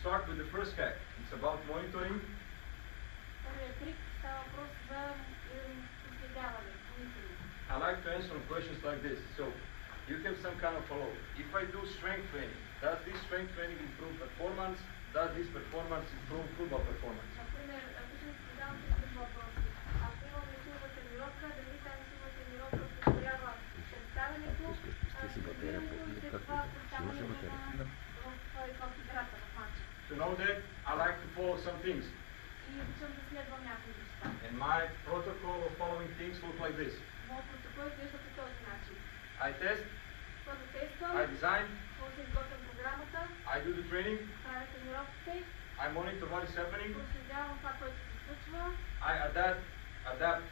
start with the first hack. It's about monitoring. I like to answer questions like this. So you have some kind of follow. If I do strength training, does this strength training improve performance? Does this performance improve football performance? To know that, I like to follow some things. And my protocol of following things look like this. I test, I design, I do the training, I monitor what is happening, I adapt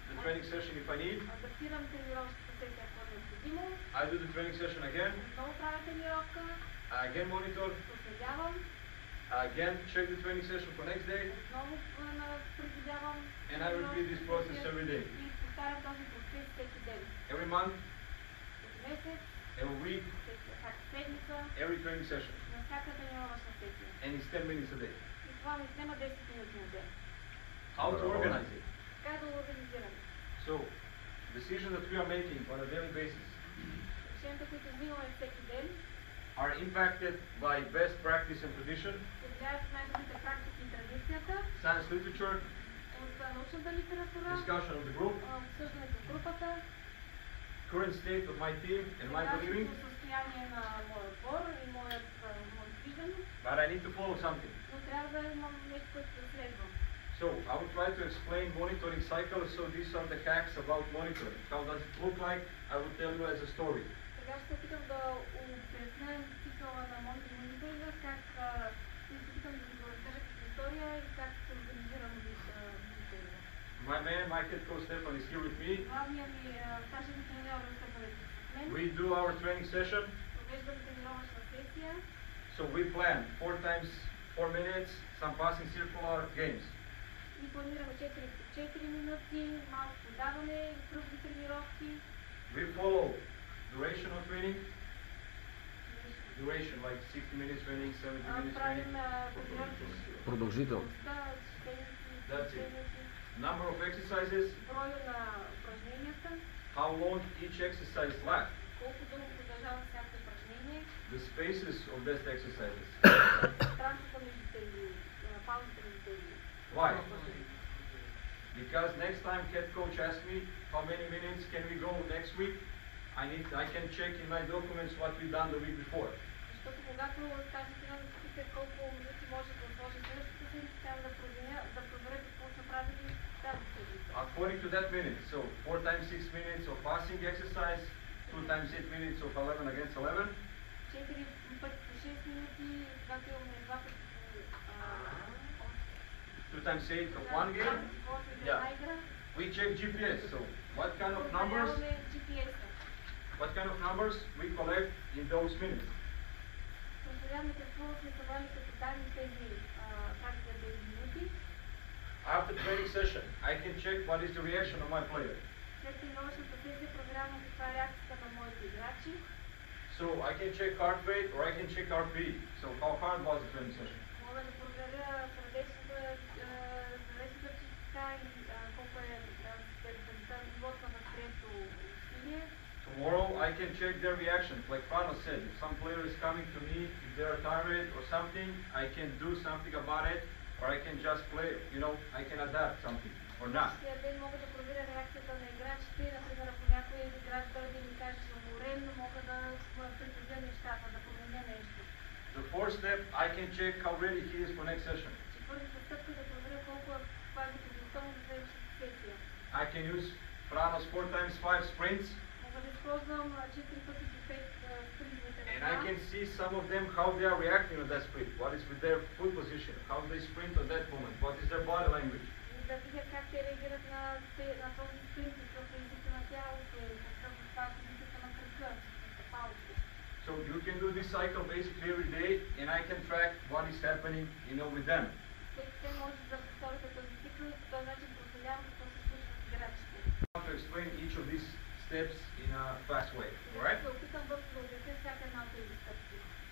the training session if I need, I do the training session again, I again monitor, I again check the training session for next day, and I repeat this process every day. Every month, every week, every training session. And it's 10 minutes a day. How to organize it? So, decisions that we are making on a daily basis are impacted by best practice and tradition, science literature, discussion of the group, current state of my team and my believing, but I need to follow something. So I will try to explain monitoring cycles. So these are the hacks about monitoring. How does it look like? I will tell you as a story. My man, my head coach Stefan, is here with me. We do our training session. So we plan 4 times 4 minutes, some passing circular games. We follow duration of training. Duration, like 60 minutes training, 70 minutes training. Продължителност. That's it. Number of exercises. How long each exercise lasts. The spaces of these exercises. Why? Because next time head coach asks me how many minutes can we go next week, I can check in my documents what we've done the week before. According to that minute, so 4 times 6 minutes of passing exercise, 2 times 8 minutes of 11 against 11. 2 times 8 of 1 game. Yeah. We check GPS. So what kind of numbers we collect in those minutes? After training session, I can check what is the reaction of my player. So I can check heart rate or I can check RPE. So how hard was the training session? Tomorrow I can check their reactions. Like Frano said, if some player is coming to me, if they are tired or something, I can do something about it. Or I can just play, I can adapt something, or not. The fourth step, I can check how ready he is for next session. I can use Frano's 4 times 5 sprints. And I can see some of them, how they are reacting on that sprint. What is with their foot position? How they sprint on that moment? What is their body language? So you can do this cycle basically every day, and I can track what is happening, with them. I want to explain each of these steps in a fast way, alright?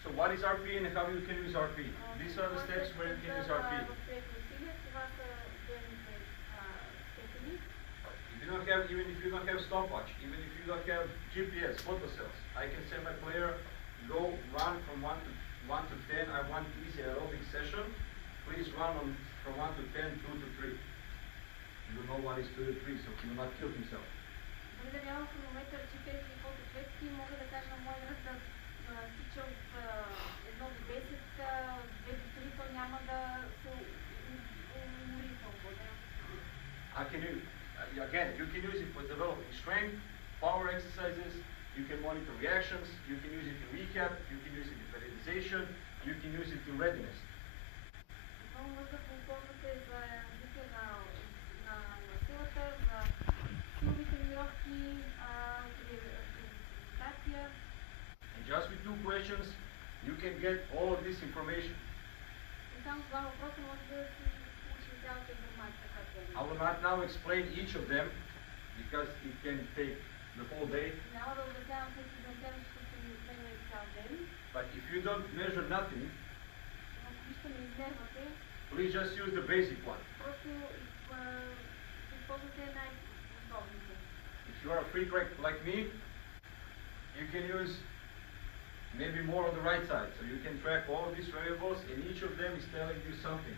So what is is RP and how you can use RP. These are the steps where you can use RP. Even if you don't have stopwatch, even if you don't have GPS, photo cells, I can say my player, go run from 1 to 10. I want easy aerobic session. Please run from 1 to 10, 2 to 3. You know what is 2 to 3, so he will not kill himself. How can you, again, you can use it for developing strength, power exercises, you can monitor reactions, you can use it in recap, you can use it in periodization, you can use it in readiness. And just with 2 questions, you can get all of this information. I will not now explain each of them because it can take the whole day. But if you don't measure nothing, please just use the basic one. If you are a freak like me, you can use maybe more on the right side. So you can track all of these variables and each of them is telling you something.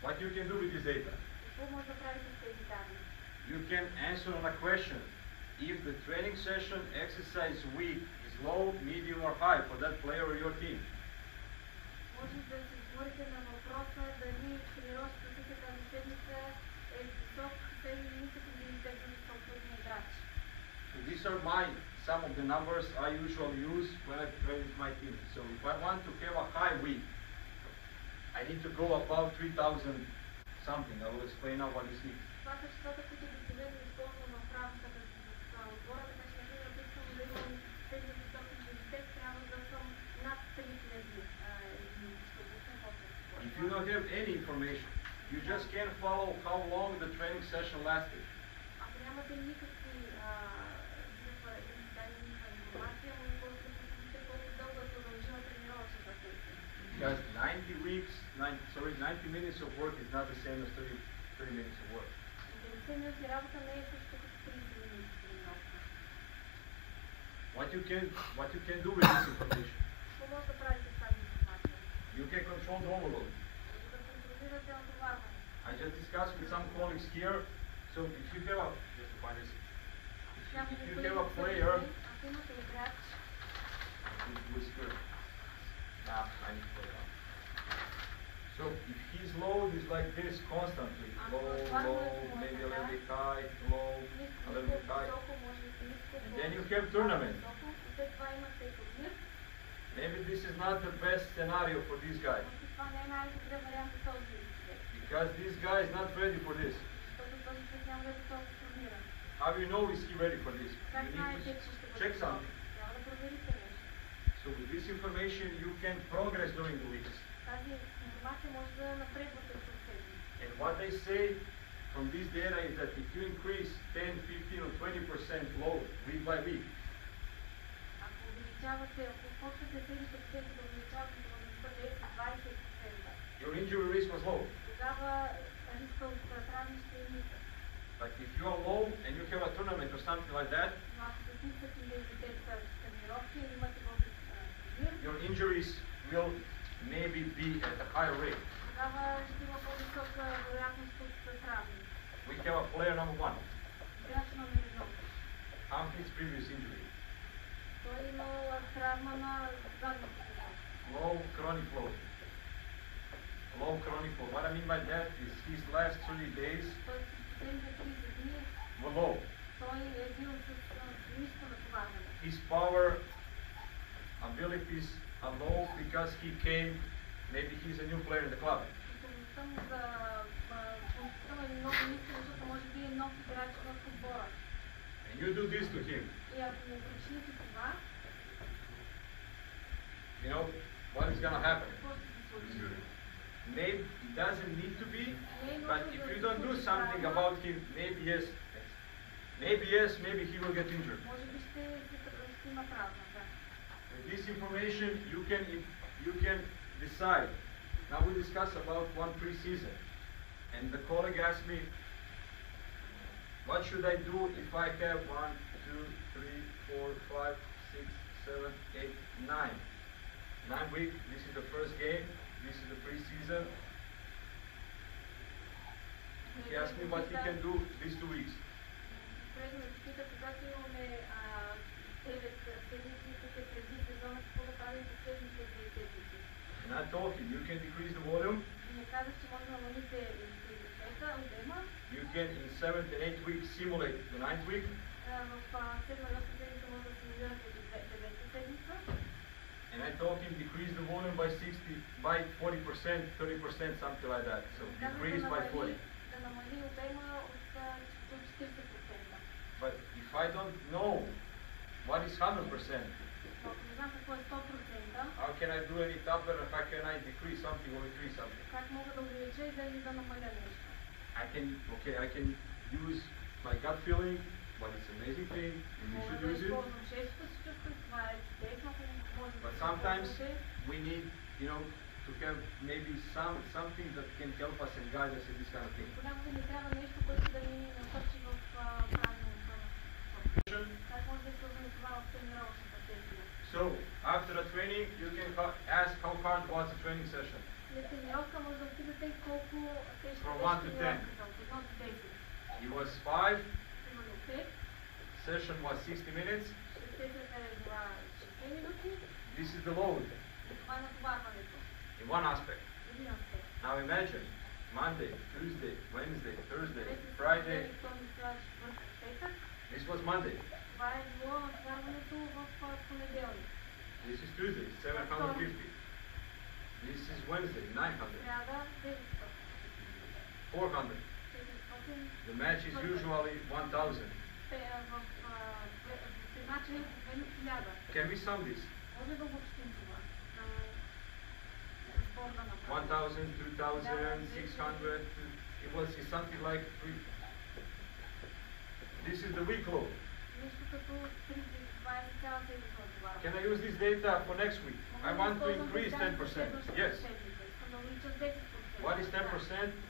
What you can do with this data? You can answer on a question. If the training session exercise week is low, medium or high for that player or your team. So these are some of the numbers I usually use when I train with my team. So if I want to have a high week, I need to go above 3,000 something. I will explain now what this means. If you don't have any information, you just can't follow how long the training session lasted. Because 90 minutes of work is not the same as 30 minutes of work. What you can do with this information? You can control the overload. I just discussed with some colleagues here. So if you have a player, so if his load is like this constantly, low, maybe a little bit high, low, a little bit high, and then you have tournament. Maybe this is not the best scenario for this guy. Because this guy is not ready for this. How do you know is he ready for this? You need to check something. So with this information you can progress during the weeks. And what they say from this data is that if you increase 10, 15 or 20% load week by week, your injury risk was low. But if you are low and you have a tournament or something like that, your injuries will maybe be at a higher rate. We have a player number 1. How his previous injury? Low chronic load. Low chronic load. What I mean by that is his last 3 days were low. His power abilities are low because he came, maybe he's a new player in the club. And you do this to him. You know what is going to happen? Maybe it doesn't need to be, but if you don't do something about him, maybe yes, Maybe yes, maybe he will get injured. Може би ще има травма, да. With this information, you can decide. Now we discuss about one pre-season, and the colleague asked me, what should I do if I have 1, 2, 3, 4, 5, 6, 7, 8, 9? 9 weeks. This is the first game. This is the pre-season. He asked me what he can do these 2 weeks. And I told him, you can decrease the volume. You can in 7th and 8th week simulate the 9th week. And I told him decrease the volume by 40%, 30%, something like that. So decrease by 40. But if I don't know what is 100%, how can I do any tougher, and how can I decrease something or increase something? I can use my gut feeling, but it's an amazing thing, and you should use it. But sometimes we need, to have maybe something that can help us and guide us in this kind of thing. So, after the training, you can ask how hard was the training session. From 1 to 10. It was 5. Session was 60 minutes. This is the load. In one aspect. Now imagine Monday, Tuesday, Wednesday, Thursday, Friday. This was Monday. This is Tuesday, 750. This is Wednesday, 900. 400. The match is usually 1,000. Can we sum this? 1,000, 2,000, 600. It's something like 3. This is the week load. Can I use this data for next week? I want to increase 10%. Yes. What is 10%?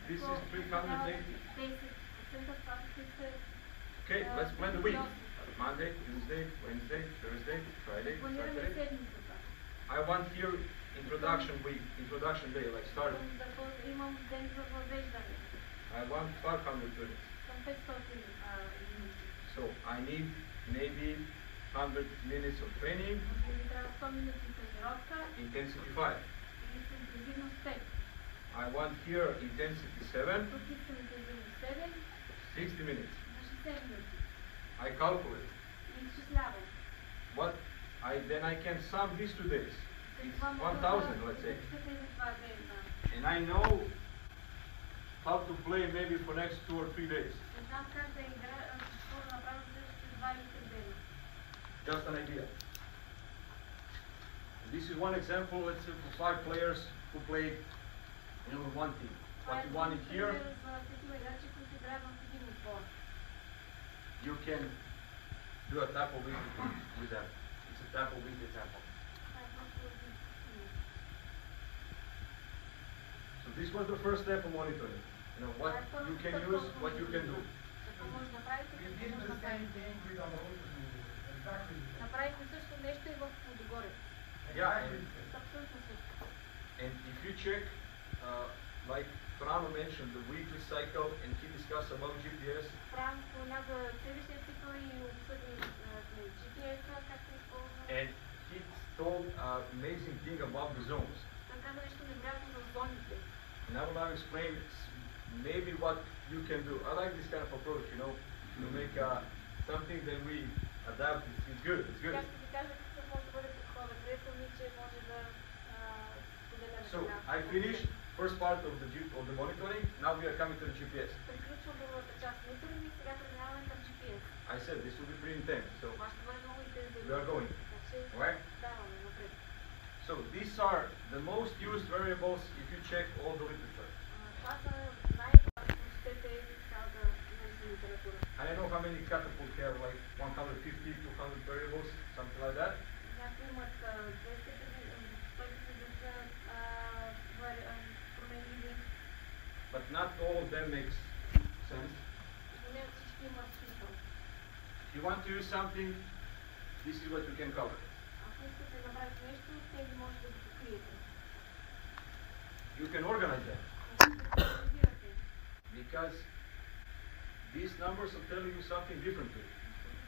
This is 380. Okay, let's plan the week. Monday, Tuesday, Wednesday, Thursday, Friday, Saturday. I want here introduction week, introduction day, like start. I want 500 units. So I need maybe 100 minutes of training. Intensity 5. I want here intensity 7. 60 minutes. I calculate. What then I can sum these 2 days. It's 1,000, let's say. And I know how to play maybe for next 2 or 3 days. Just an idea. This is one example, let's say for 5 players who played one team. What you want here, you can do a type of with them. It's a type of example. So this was the first step of monitoring. What you can use, what you can do. We did the same thing with our own exactly. Yeah, and if you check, like Frano mentioned, the weekly cycle, and he discussed about GPS. And he told an amazing thing about the zones. And I will now explain maybe what you can do. I like this kind of approach, to make something that we adapt. It's good. It's good. So I finished first part of the monitoring. Now we are coming to the GPS. I said this will be pretty intense. So we are going. Right? So these are the most used variables if you check all the literature. I I know how many catapults have, like 150, 200 variables, something like that. Някои имат 150 променливи. But not all of them makes sense. Но не всички имат смисъл. If you want to use something, this is what you can cover. Ако искате да направите нещо, тези може да го покриете. You can organize them. Можете да организирате. Because these numbers are telling you something different too.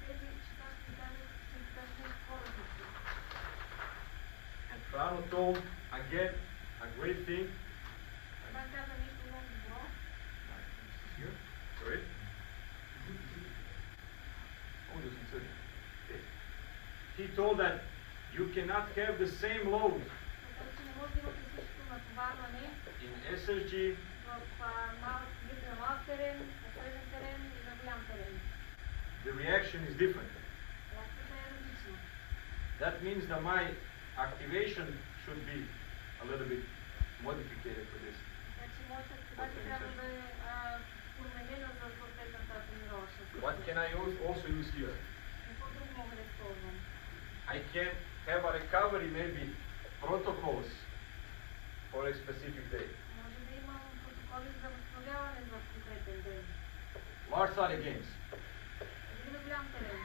Тези числа ще ви кажат нещо по-различно. And Frano told again a great thing. Иван каза нещо много добро. Here? Sorry? Oh, doesn't say. Okay. He told that you cannot have the same load Така че не може да имате същото натоварване in SSG на малък терен, на среден терен и на голям терен. the reaction is different. Реакцията е различна. That means that my activation should be a little bit modified for this. Значи моята активация трябва да е променена за съответната тренировъчна. What can I also use here? Какво друго мога да използвам? I can have a recovery, maybe protocols for a specific day. Може да имам протоколи за възстановяване за конкретен ден. Large area games, Дали на голям терен,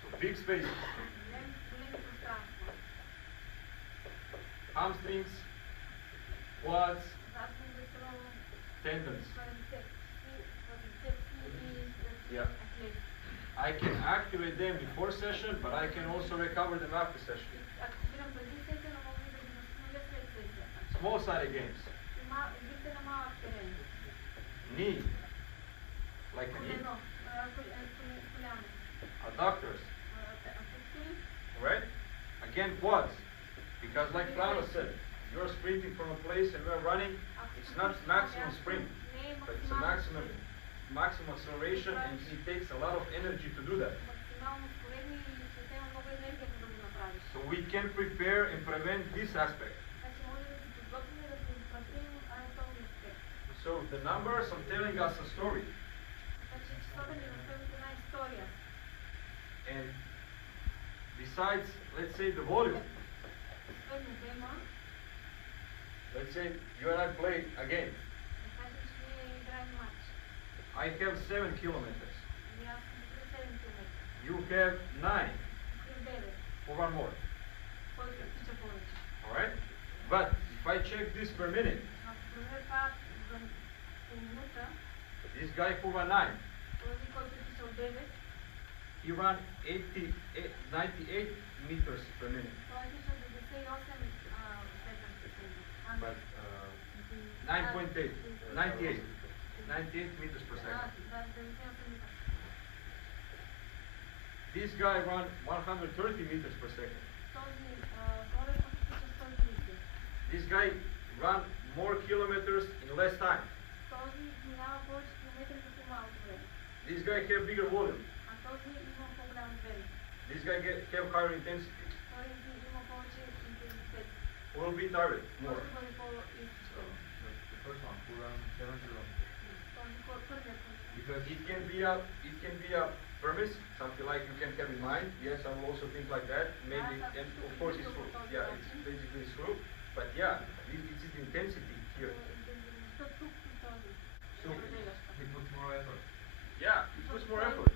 so big spaces, големи пространства, hamstrings, quads, задни бедро, tendons. квадрицепси и Yeah. атлети. I can activate them before session, but I can also recover them after session. Активирам преди сесия, но мога и да ги възстановя след сесията. Small sided games, Игрите на малък терен. knee, like a knee, Колено, коляно. adductors, Афектори. right? Again, quads, because like Frano said, you're sprinting from a place and we're running. It's not maximum sprint, but it's a maximum acceleration, and it takes a lot of energy to do that. Максимално ускорение и ще отнема много енергия да го направиш. So we can prepare and prevent this aspect. Значи може да се подготвим и да предотвратим този аспект. So the numbers are telling us a story, Значи числата ни разказват една история. and besides, let's say the volume, Освен обема, let's say you and I play a game. да кажем, че ние играем матч. I have 7 kilometers. И аз съм за 7 км. You have 9 Ти 9. for one more. Който тича повече. Alright? But if I check this per minute, Ако проверя това за минута, this guy for one 9, този, който е тичал 9, he ran 98 meters per minute. той е тичал 98 метра в секунда. But 9.8, 98 meters per second. Да, 98 метра. This guy ran 130 meters per second. Този хора, който тича 130. This guy ran more kilometers in less time. Този минава повече километри за по-малко време. This guy have bigger volume. А този има по-голям време. This guy have higher intensity. Той има повече интензитет. Will be tired Може more. да бъде по-изчислен. The first one, who ran 7-0. Този първият. Because it can be a premise, something like you can have in mind. Yes, I will also think like that. Maybe, and of course it's true. Yeah, it's basically true. But yeah, it's the intensity here. Интензивността тук и този. So Определяща. He puts more effort. yeah, it puts more effort.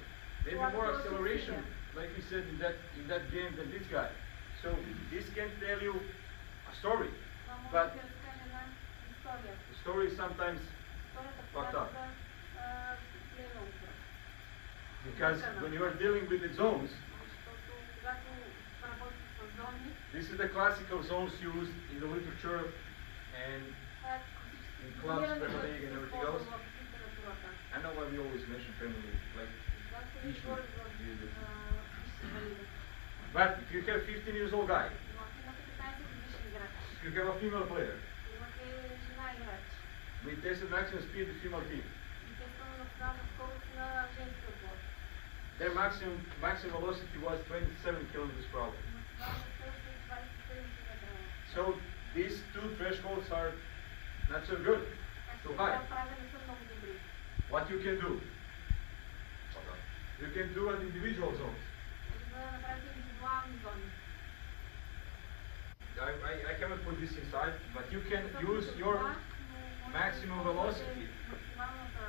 Maybe more acceleration, like we said in that game than this guy. So this can tell you a story. Това може But- да разкаже една история. The story is sometimes Историята, fucked която up. не е много добра. because when you are dealing with the zones, Защото когато работиш с зони, this is the classical zones used in the literature and това е in класически clubs, дефиниране, Premier което League and се everything използва else. в литературата. I know why we always mention Premier League, like Когато се each говори group. за висши валиди. But if you have 15 years old guy, Но ако имате 15 годишен играч, if you have a female player, имате жена играч, we tested maximum speed with female team. и тестваме максимална скорост на женски отбор. Their maximum velocity was 27 kilometers per hour. Максимална скорост е 27 км. So these two thresholds are not so good. Така че So high. това правя не са много добри. What you can do? You can do an individual zones. Може да направите индивидуални зони. I cannot put this inside, but you can За use това, your но може да maximum използвате velocity. максималната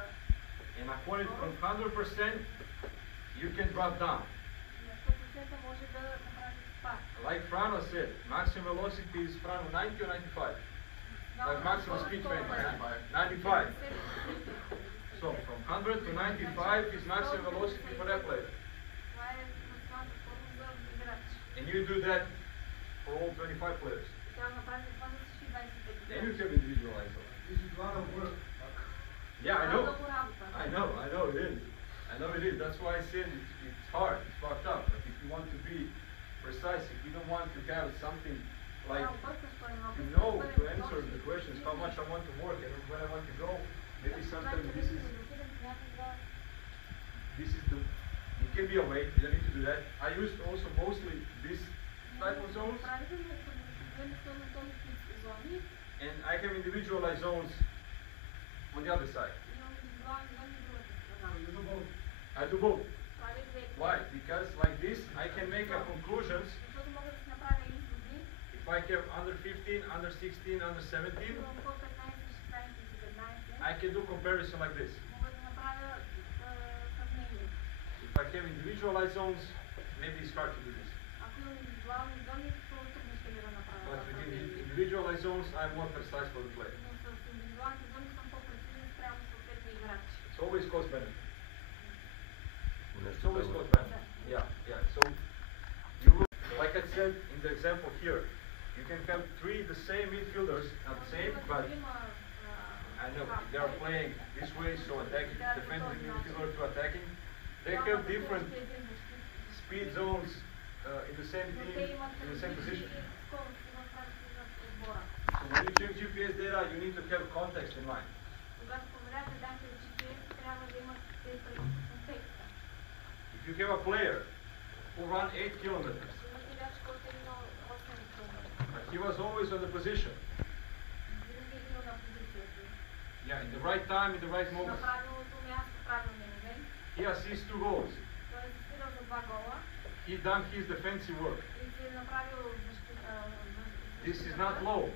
And according from 100%, you can drop down. на 100% може да направите спад. Like Frano said, maximum velocity is Frano 90 or 95? Like maximum speed training, 95. So from 100 to 95 is maximum velocity for that player. Това е максималната скорост за играч. And you do that for all 25 players. Трябва да направите това за всички 25 Then you играчи. can individualize it. This is a lot of work. Yeah, I Това е know. много работа. I know it is. I know it is. That's why I said it's hard, it's fucked up. But if you want to be precise, if you don't want to have something like, Това объркващо е малко. you know, to answer the questions, how much I want to work and when I want to go, maybe sometimes this is the, it can be a way, you don't need to do that. I used also mostly this type of zones, and I have individualized zones on the other side. You do both. I do both. Why? Because like this, I can make a conclusions if I have under 15, under 16, under 17, I can do comparison like this. If I have individualized zones, maybe it's hard to do this. But with individualized zones, I'm more precise for the player. It's always cost benefit. It's always cost benefit. Yeah. So you will, like I said in the example here, you can have three the same midfielders, not the same, but I know they are playing this way, so attacking, defending midfielder to attacking. They have different speed zones in the same team, in the same position. So when you check GPS data, you need to have context in mind. If you have a player who ran 8 kilometers, but he was always on the position, yeah, in the right time, in the right moment, he assists 2 goals. He done his defensive work. This is not low.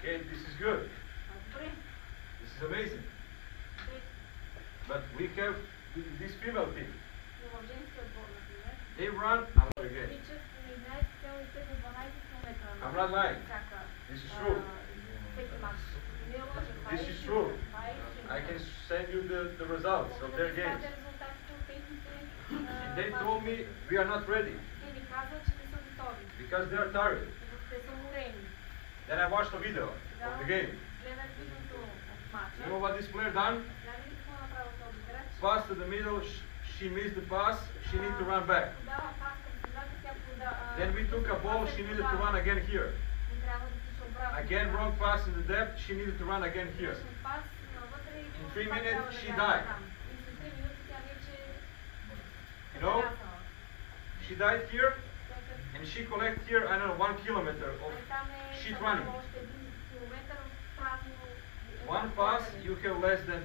Okay, this is good. This is amazing. But we have this female team. They run again. I'm not lying. This is true. This is true. I can send you the results of their games. And they told me we are not ready because they are tired. Then I watched the video of the game. You know what this player done? Pass to the middle, she missed the pass, she needed to run back. Then we took a ball, she needed to run again here. Again, wrong pass in the depth, she needed to run again here. In 3 minutes, she died. You know, she died here, and she collected here, I don't know, 1 kilometer of shit running. One pass, you have less 1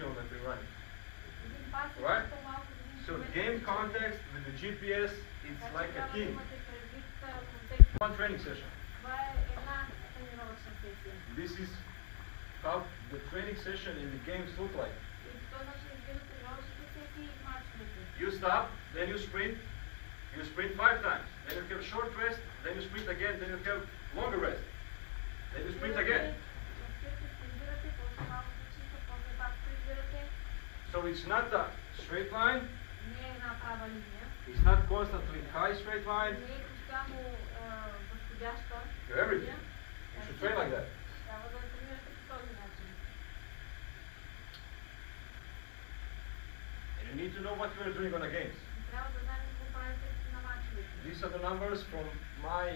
kilometer running. Right? So game context with the GPS, it's like a king. One training session. This is how the training session in the games look like. You stop, then you sprint 5 times. Then you have short rest, then you sprint again, then you have longer rest. Then you sprint again. So it's not a straight line. It's not constantly high straight line. You're everything. You should train like that. And you need to know what you are doing on the games. These are the numbers from my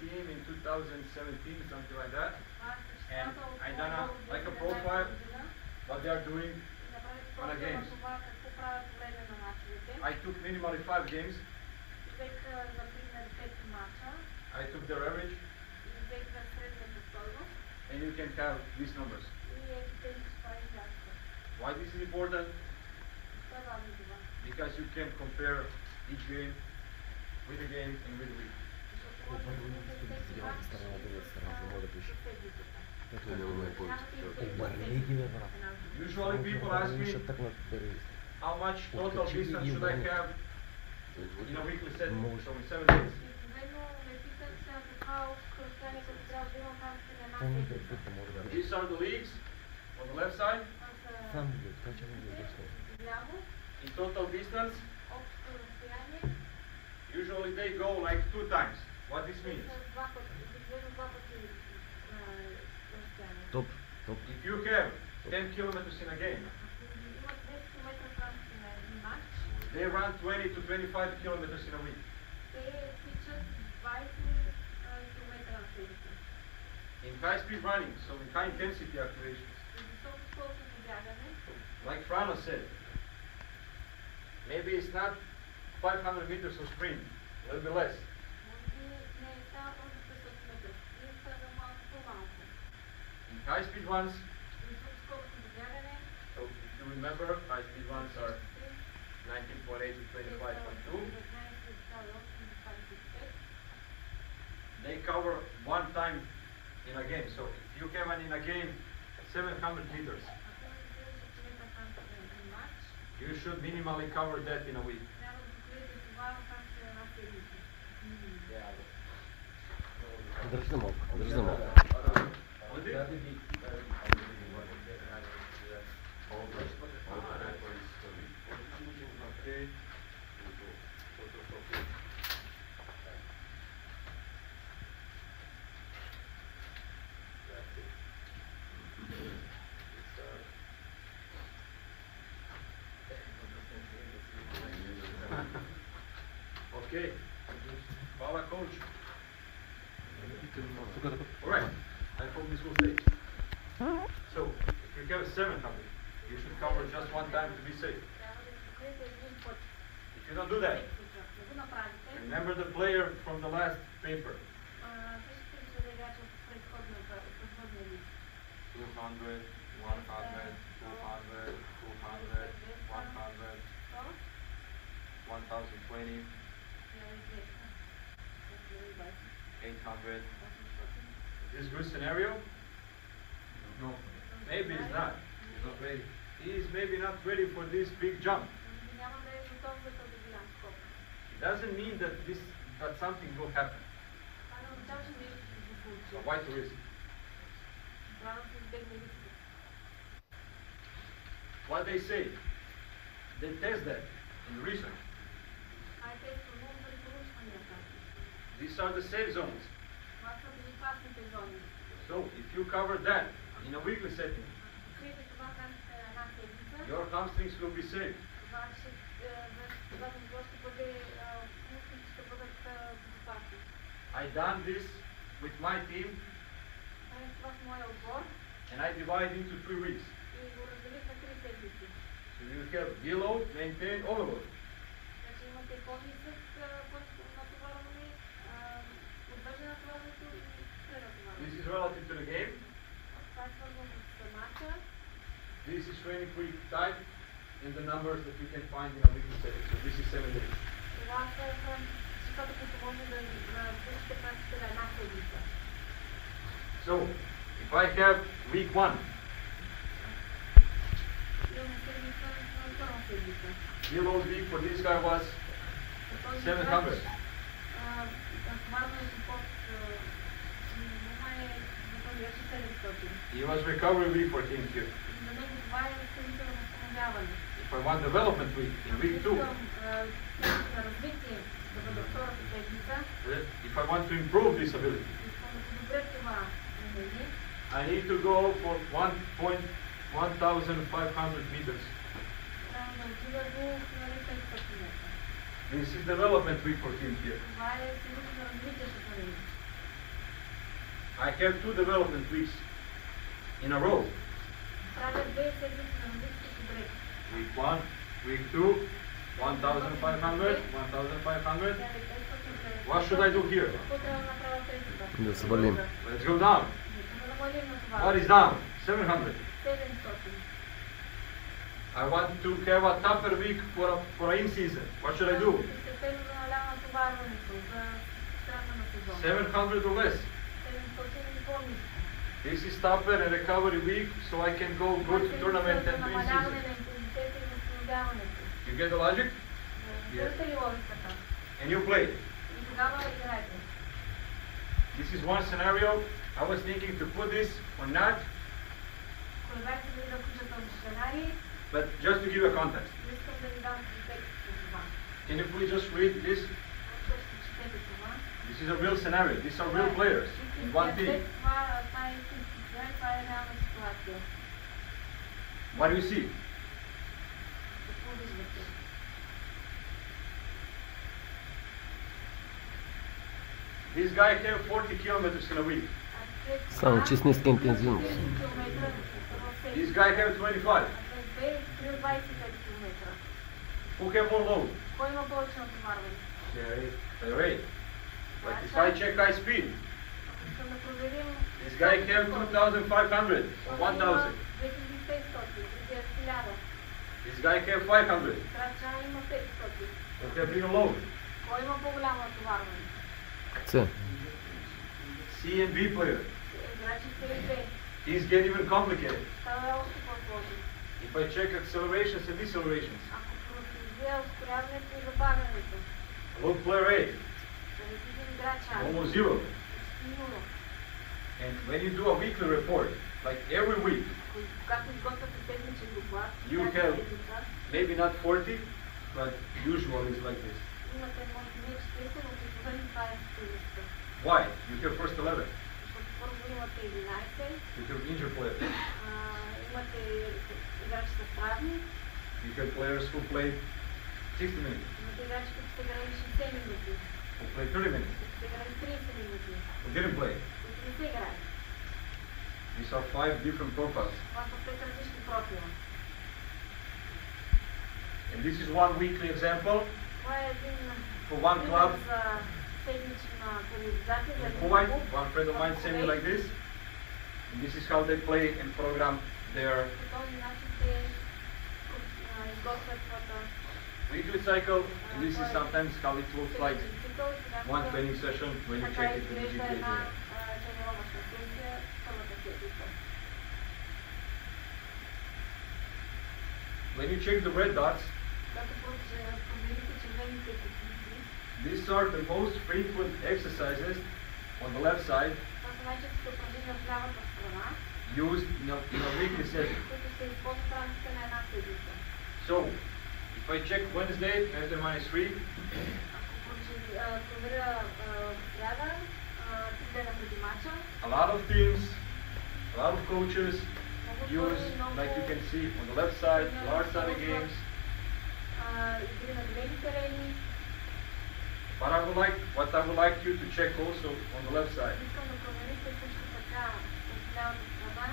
team in 2017, something like that. And I done like a profile what they are doing on the games. I took minimally 5 games. I took their average. And you can have these numbers. Why this is important? Що е важно това? Because you can compare each game with the game and with the week. Защото може да сравните всеки матч с съседните. Usually people ask me how much total distance should I have in a weekly setting, so in 7 days. These are the leagues on the left side. In total distance, usually they go like 2 times. What this means? If you have 10 kilometers in a game, they run 20 to 25 kilometers in a week. In high speed running, so in high intensity activations, like Frano said, maybe it's not 500 meters of sprint, a little bit less. In high speed runs, so if you remember, high speed runs are 19.8 to 25.2. They cover 1 time in a game. So if you have in a game 700 meters, you should minimally cover that in a week. Держи малко. Okay. Hvala, coach. Alright. I hope this will stay. So, if you have 700, you should cover just 1 time to be safe. If you don't do that, remember the player from the last paper. 200, 100, 200, 200, 100, 1020, 800. Is this good scenario? No. Maybe it's not. He's not ready. He is maybe not ready for this big jump. It doesn't mean that something will happen. So why to risk? What they say, they test that in research. These are the safe zones. So if you cover that in a weekly setting, your hamstrings will be safe. I done this with my team, and I divide into 3 weeks. So you have deload, maintain, overload. This is relative to the game. This is training week type in the numbers that you can find in a weekly setting. So this is 7 days. So if I have week 1, deload week for this guy was 700. He was recovery week for him here. If I want development week, in week 2, if I want to improve this ability, I need to go for 1,500 meters. This is development week for him here. I have 2 development weeks in a row. Week 1, week 2, 1,500, 1,500. What should I do here? Let's go down. What is down? 700. I want to have a tougher week for in season. What should I do? Постепенно да намалявам натоварването за страна на сезона. 700 or less. 700 и по-ниско. This is tougher and recovery week, so I can go good to tournament and to in Намаляване season. на интензитета и възстановяването. You get the logic? Разбирате ли логиката? And you play. И тогава играете. This is one scenario. I was thinking to put this or not, Колебах се дали да включа този сценарий, but just to give you a context. но искам да ви дам контекст за това. Can you please just read this? Просто ще четете това. This is a real scenario. These are real players in one team. Това е истински сценарий, това е реална ситуация. What do you see? Какво виждате? This guy have 40 kilometers in a week. Само че с ниска интензивност. This guy have 25. 25 км. Who have more load? Кой има повече натоварване? Right. But if I check high speed, Искам да проверим. this guy have 2,500 or 1,000. 2500, другия 1000. This guy have 500. Крача има 500. Who have bigger load? Кой има по-голямо натоварване? С. C and B player. Играчи С и Б. These get even complicated. Става още по-сложно. If I check accelerations and decelerations, Ако проследя ускоряването и забавянето, load player A, да ви видим играча А. almost zero. Почти нула. And when you do a weekly report, like every week, Когато изготвяте седмичен доклад, You всяка have- седмица, maybe not 40, but usually it's like this. имате може би не 40, но обикновено това е стойността. Why? You have first 11. Защото първо имате 11, You have injured players. имате играчи с травми, You have players who play 60 minutes, имате играчи, които са играли 60 минути, who play 30 minutes, които са играли 30 минути, who didn't play. които не са играли. These are 5 different profiles. Това са 5 различни профила. And this is one weekly example Това е един for one club пример за седмична периодизация, за in един Kuwait. клуб. One friend of mine sent me like this. And this is how they play and program their По този начин те изготвят своята weekly cycle. And this is sometimes how it looks like седмичен цикъл и сега one training session when you така check it with the изглежда GPS. една тренировъчна сесия, първата седмица. When you check the red dots, Когато проверите червените кутийки, these are the most frequent exercises on the left side това са най-честите упражнения в лявата страна, used in a weekly session. които се използват в рамките на една седмица. So, if I check Wednesday minus 3, Ако проверя сряда, 3 дена преди мача, a lot of teams, a lot of coaches много use, отбори, много like you can see on the left side, large study games. игри на големи терени. What I would like you to check also on the left side. Искам да проверите също така от лявата страна.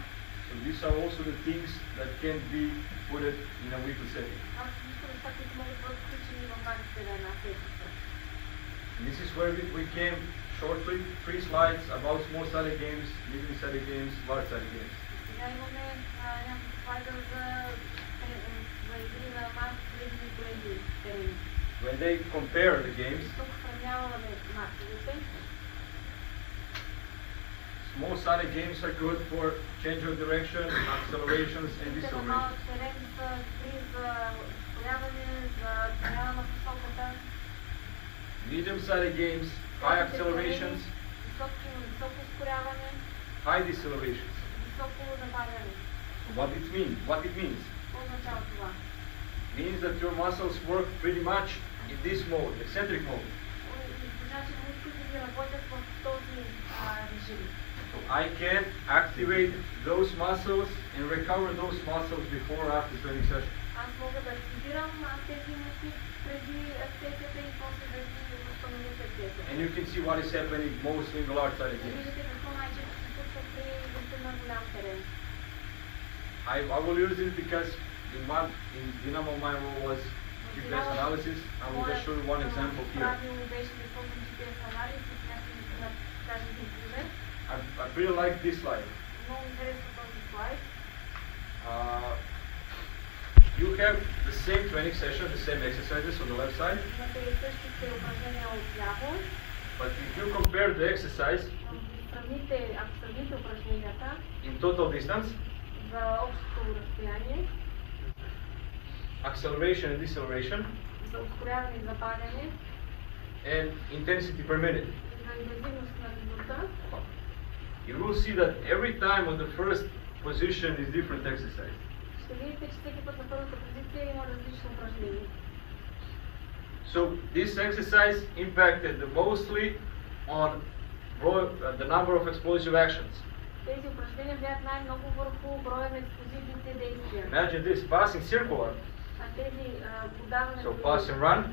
So these are also the things that can be put it in a weekly setting. Това са също неща, които могат да бъдат включени в рамките на една седмица. And this is where we came shortly, 3 slides about small study games, medium study games, large study games. Сега имаме няколко слайда за игри на малки, средни и големи терени. When they compare the games, Тук сравняваме мачовете. small study games are good for change of direction, accelerations and Игрите на малък decelerations. терен са игри за ускоряване, за промяна на посоката. Medium study games, high accelerations, Високо ускоряване, high decelerations. високо забавяне. So what it means? Какво означава това? Means that your muscles work pretty much in this mode, eccentric mode. Значи мускулите ви работят в този режим. So I can activate those muscles and recover those muscles before or after training session. Аз мога да активирам тези мускули преди сесията и после да ги възстановя сесията. And you can see what is happening mostly in the large study И games. виждате какво най-често се случва при игрите на голям терен. I will use it because in Dynamo my role was GPS analysis. I will just show you one example here. Правило беше да използвам GPS анализ и някакви да кажем един пример. I really like this slide. Много интересно този слайд. You have the same training session, the same exercises on the left side, Имате и същите упражнения отляво. but if you compare the exercise Ако сравните упражненията in total distance, за общото разстояние, acceleration and deceleration, за ускоряване и забавяне, and intensity per minute, за интензивност на минута, you will see that every time on the first position is different exercise. ще видите, че всеки път на първата позиция има различно упражнение. So this exercise impacted mostly on the number of explosive actions. Тези упражнения влияят най-много върху броя на експлозивните действия. Imagine this, passing circular, А тези подаване, so pass and run,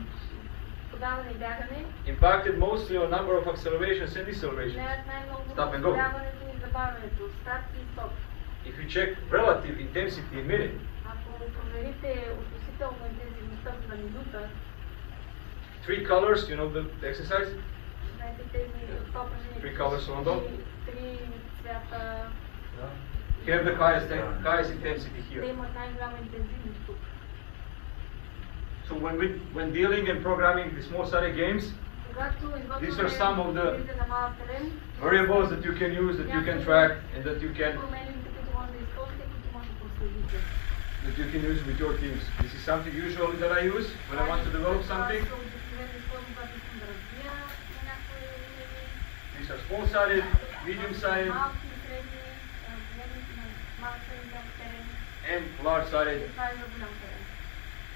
подаване и бягане impacted mostly on number of accelerations and decelerations. влияят най-много Stop and върху go. подаването и забавянето, старт и стоп. If you check relative intensity in minute, Ако проверите относително интензивността на минута, 3 colors, you know the exercise? знаете тези това упражнение. Three colors on top. Три цвята. Have the highest intensity Те here. имат най-голяма интензивност тук. So when dealing and programming the small-sided games, Когато these are some of the игрите на малък терен, variables that you can use, that you can track, and that you can промените, които може да използвате, които може да проследите. use with your teams. This is something usually that I use when I want to develop something. Това обикновено използвам, когато искам да развия на някои умения. These are small-sided, medium-sided, Малки, средни, малък средни терен. and large-sided Това е за голям терен.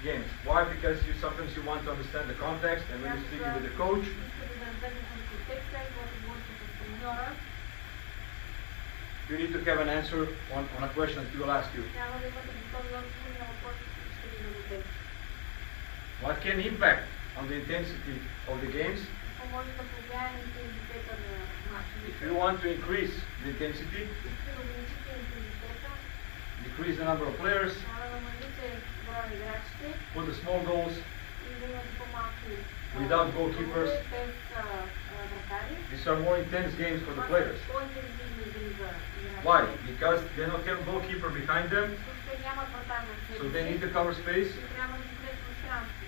games. Why? Because sometimes you want to understand the context, and when you're speaking with the coach, Искате да разберете контекста и когато говорите с треньора, you need to have an answer on a question that he will ask you. трябва да имате готови отговори на въпросите, които ще ви дадете. What can impact on the intensity of the games? Какво може да повлияе на интензитета на мачовете? If you want to increase the intensity, Искате да увеличите интензитета, decrease the number of players, трябва да намалите броя на играчите put the small goals, и да имате по-малки Without goalkeepers. без вратари. these are more intense games for the players. По-интензивни игри за играчите. Why? Because they don't have a goalkeeper behind them, Защото те нямат вратар в себе so they си need to cover space. и трябва да си пространство.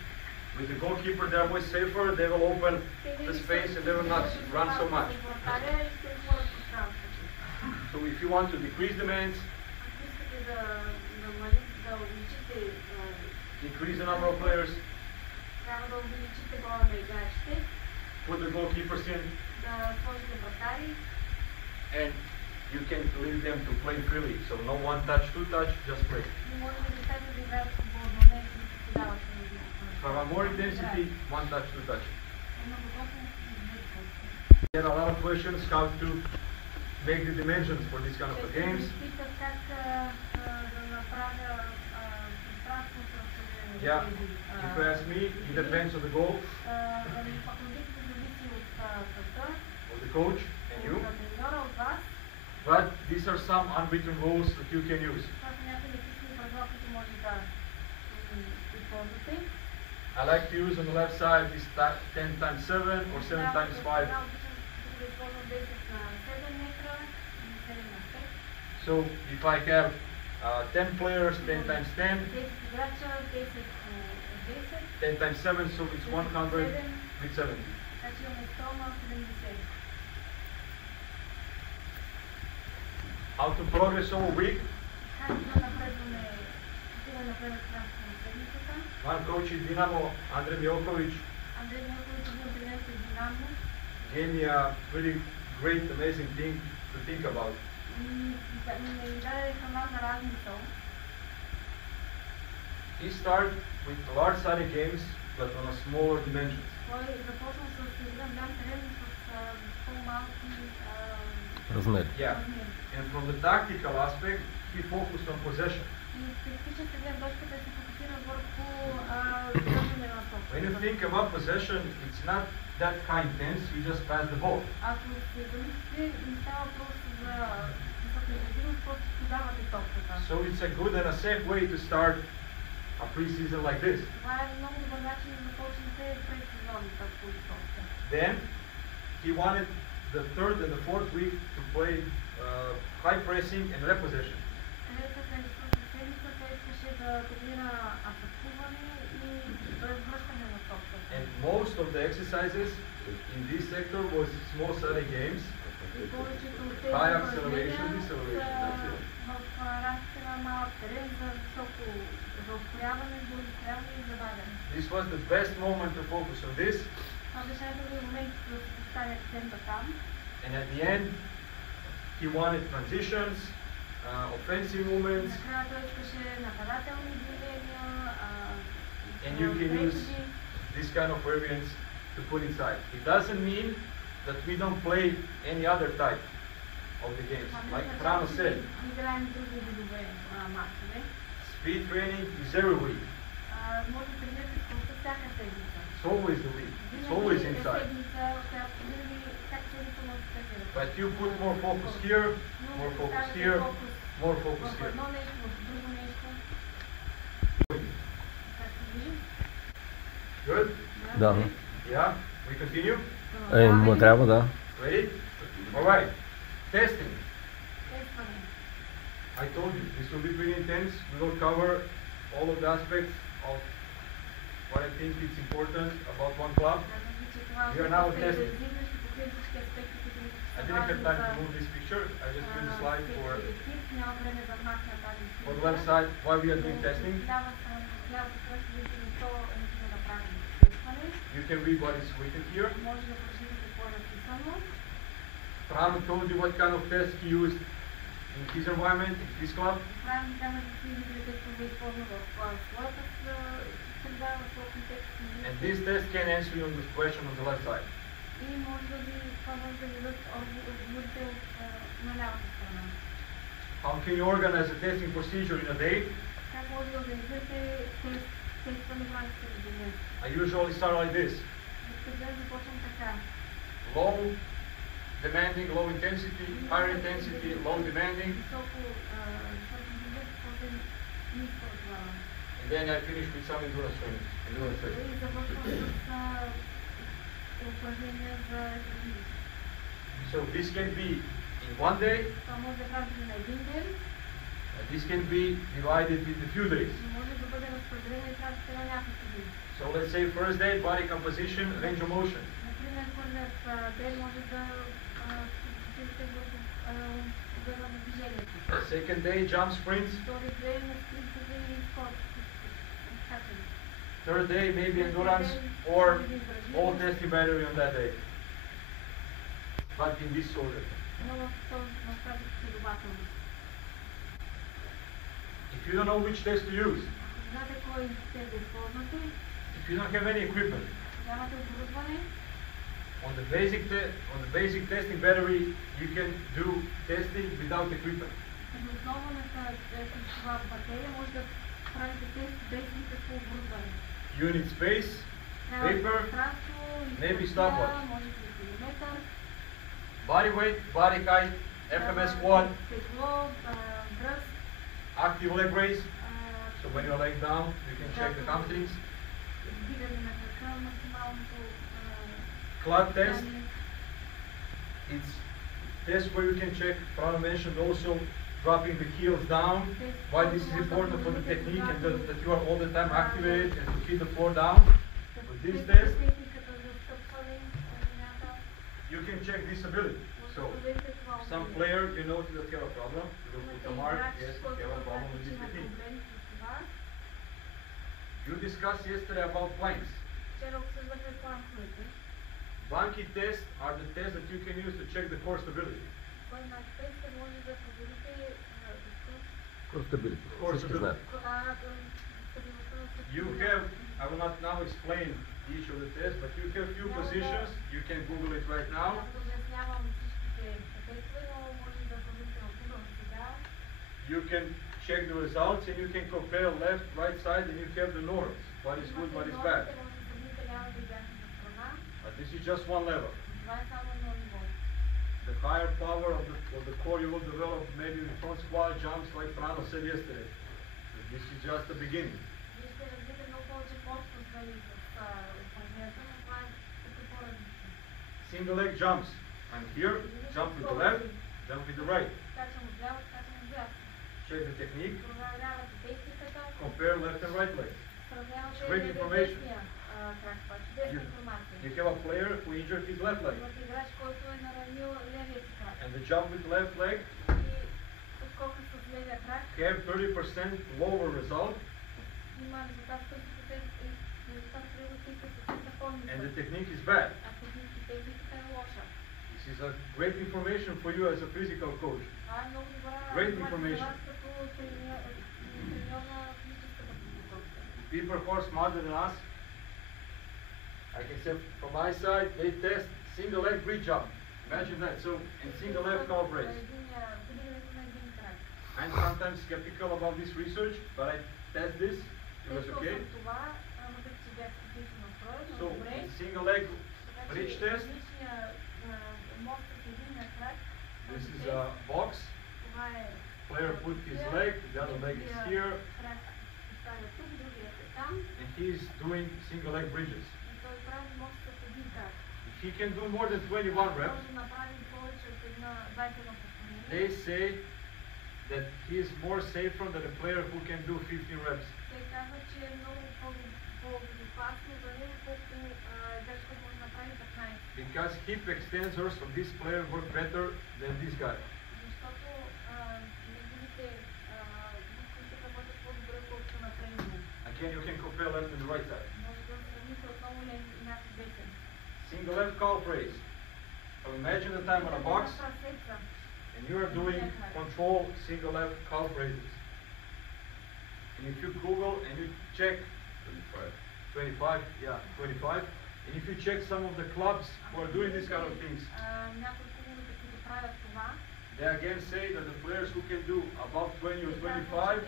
With the goalkeeper, they're always safer, they will open the space and they will not run so much. So if you want to decrease the minutes, increase the number of players, put the goalkeepers in, and you can leave them to play freely. So no one touch, two touch, just play. If I want more intensity, one touch, two touch. Get a lot of questions how to make the dimensions for these kind of games. Yeah, if you ask me, it depends on the goal of the coach and you. But these are some unwritten rules that you can use. I like to use on the left side this 10 times 7 or 7 times 5. So if I have 10 players, 10 times 10, 10 times 7, so it's 100 with 70. How to progress over week? One coach in Dinamo, Andrej Milkovic, gave me a pretty great, amazing thing to think about. He started with large-sided games, but on a smaller dimensions. Размер. Yeah. And from the tactical aspect, he focused on possession. When you think about possession, it's not that kind of tense, you just pass the ball. So it's a good and a safe way to start a pre-season like this. Then, he wanted the third and the fourth week to play high pressing and repossession. Можеше да тренира атакуване и връщане на топката. And most of the exercises in this sector was small study games, И повечето от тези high acceleration, упражнения deceleration, that's it. в рамките на малък терен за високо, за ускоряване, до ускоряване и забавяне. This was the best moment to focus on this, Това беше най-добрият момент да се поставя акцента там. and at the end, he wanted transitions, offensive movements, Накрая той искаше нападателни движения, and you can use this kind of variants to put inside. It doesn't mean that we don't play any other type of the games. Like Frano said, играем други видове мачове. speed training is every week. Може да тренирате скоростта всяка седмица. It's always the week. It's always Винаги е inside. седмица, която винаги всяка седмица може да тренирате. But you put more focus here, more focus here, more focus В here. едно нещо, в друго нещо. Както виждам. Good? Да. Yeah? We continue? Му трябва, да. Ready? Alright. Testing. Тестване. I told you, this will be pretty intense. We will cover all of the aspects of what I think is important about one club. Казвам ви, че това We are now ще testing. интензивно, ще покрием всички аспекти, които I са didn't have важни time to за move this picture. I just put the slide for всеки екип. Няма време да махна тази the снимка. website why we are doing testing. Лява страна, лявата страна ще видите защо решихме да правим тестване. You can read what is written here. Може да прочетете какво е написано. Prano told you what kind of test he used in his environment, in his club. Правим там какви видове тестове използва в своята среда, в своя контекст. And this test can answer you on the question on the left side. И може да ви, това може да ви дадат отговорите на лявата страна. How can you organize a testing procedure in a day? Как може да организирате тестване в рамките на деня? I usually start like this. Сега започвам така. Low demanding, low intensity, higher intensity, low demanding, Високо интензивност, после ниско отвара. and then I finish with some endurance training. Endurance training. И започвам с упражнения за ефективност. So this can be in one day, Това може да правите на един ден, this can be divided into few days. но може да бъде разпределено и в рамките на няколко дни. So let's say first day, body composition, range of motion. Например, първият ден може да фокусирате върху обема на движението. Second day, jump sprints. Втори ден на спринтове и скачане. Third day, maybe endurance or all testing battery on that day. But in this order. Но в тази последователност. If you don't know which test to use, Ако знаете кой тест да използвате, if you don't have any equipment, нямате оборудване, on the basic testing battery, you can do testing without equipment. на основа на това батерия може да правите тест без никакво оборудване. You need space, Трябва paper, пространство, maybe инструкция, stopwatch. може би километър, body weight, body height, FMS squat, тегло, бръст, active leg raise. So when you're laying down, you can check the countings. вдигане на крака, максималното Club test. движение. It's test where you can check. Prana mentioned also dropping the heels down. Why this is important for the technique and that you are all the time activated and to keep the floor down. With this test, Техниката за стъпване на земята, you can check disability. So some player you notice that you have a problem. You will put a mark. Yes, you have a problem with this technique. You discussed yesterday about planks. Вчера обсъждахме планковете. Banky tests are the tests that you can use to check the core stability. Кой на тест може да проверите Стабилити. Core Всички stability. знаят. стабилността на You have, I will not now explain each of the tests, but you have few positions. You can Google it right now. Аз да обяснявам всичките тестове, но може да проверите в Google сега. You can check the results and you can compare left, right side, and you have the norms. What is good, what is bad. Може да сравните лявата и дясната страна. But this is just one level. Това е само едно ниво. The higher power of the core you will develop maybe in front squat jumps like Prana said yesterday. So this is just the beginning. Вие ще развите много повече мощност в упражненията, но това е като по-различно. Single leg jumps. I'm here, jump with the left, jump with the right. Скачам отляво, скачам отдясно. Check the technique. Проверявате техниката. compare left and right leg. Сравнявате Great левия и information. десния крак, това е чудесна You, информация. you have a player who injured his left leg, Имате играч, който е наранил левия си крак. and the jump with left leg И скока с левия крак have 30% lower result, има резултат 30% по-нисък. and the technique is bad. А техниката е лоша. This is a great information for you as a physical coach. Това е много добра Great информация за information. вас като треньор на физическата подготовка. People who are smarter than us, I can say from my side, they test single leg bridge jump. Imagine that. So, in single leg calf raise. I'm sometimes skeptical about this research, but I test this. It was okay. So, in single leg bridge test, this is a box. Player put his leg, the other leg is here, and he's doing single leg bridges. If he can do more than 21 reps, they say that he is more safer than a player who can do 15 reps. Because hip extensors of this player work better than this guy. Again, you can compare left and right side. Single left calf raise. So imagine the time on a box, and you are doing control single left calf raises. And if you Google and you check 25, yeah, 25, and if you check some of the clubs who are doing these kind of things, they again say that the players who can do above 20 or 25,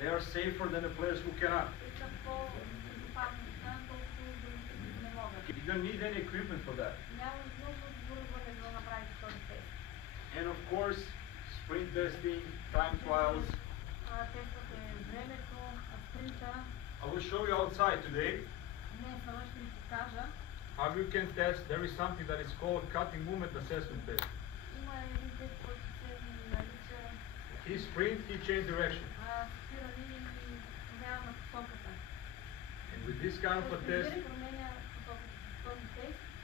they are safer than the players who cannot. You don't need any equipment for that. And of course, sprint testing, time trials. I will show you outside today how you can test. There is something that is called cutting movement assessment test. He sprint, he change direction. And with this kind of a test,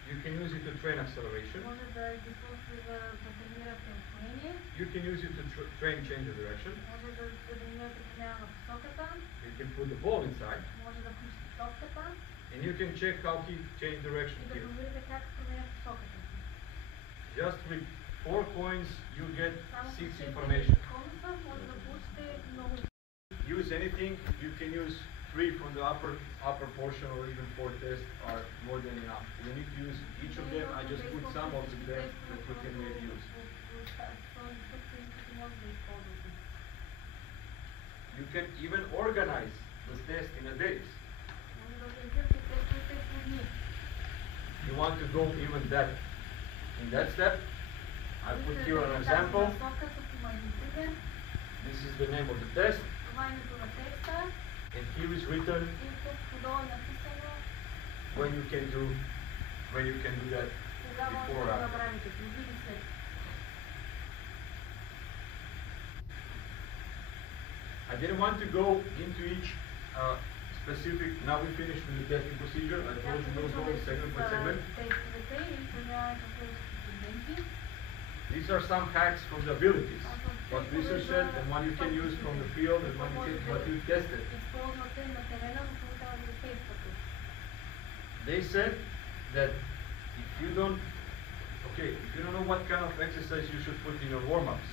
you can use it to train acceleration. You can use it to train change of direction. You can put the ball inside. And you can check how he changed direction here. Just with 4 coins, you get 6 information. Use anything, you can use 3 from the upper portion, or even 4 tests are more than enough. You need to use each of them. I just put some of them there that we can maybe use. You can even organize the test in a days. You want to go even that in that step? I put here an example. This is the name of the test. And here is written when you can do that before or after. I didn't want to go into each specific. Now we finished with the testing procedure. I told you we'll go segment by segment. These are some hacks from the abilities. What research said, and what you can use from the field, and what you tested. They said that if you don't know what kind of exercise you should put in your warm-ups.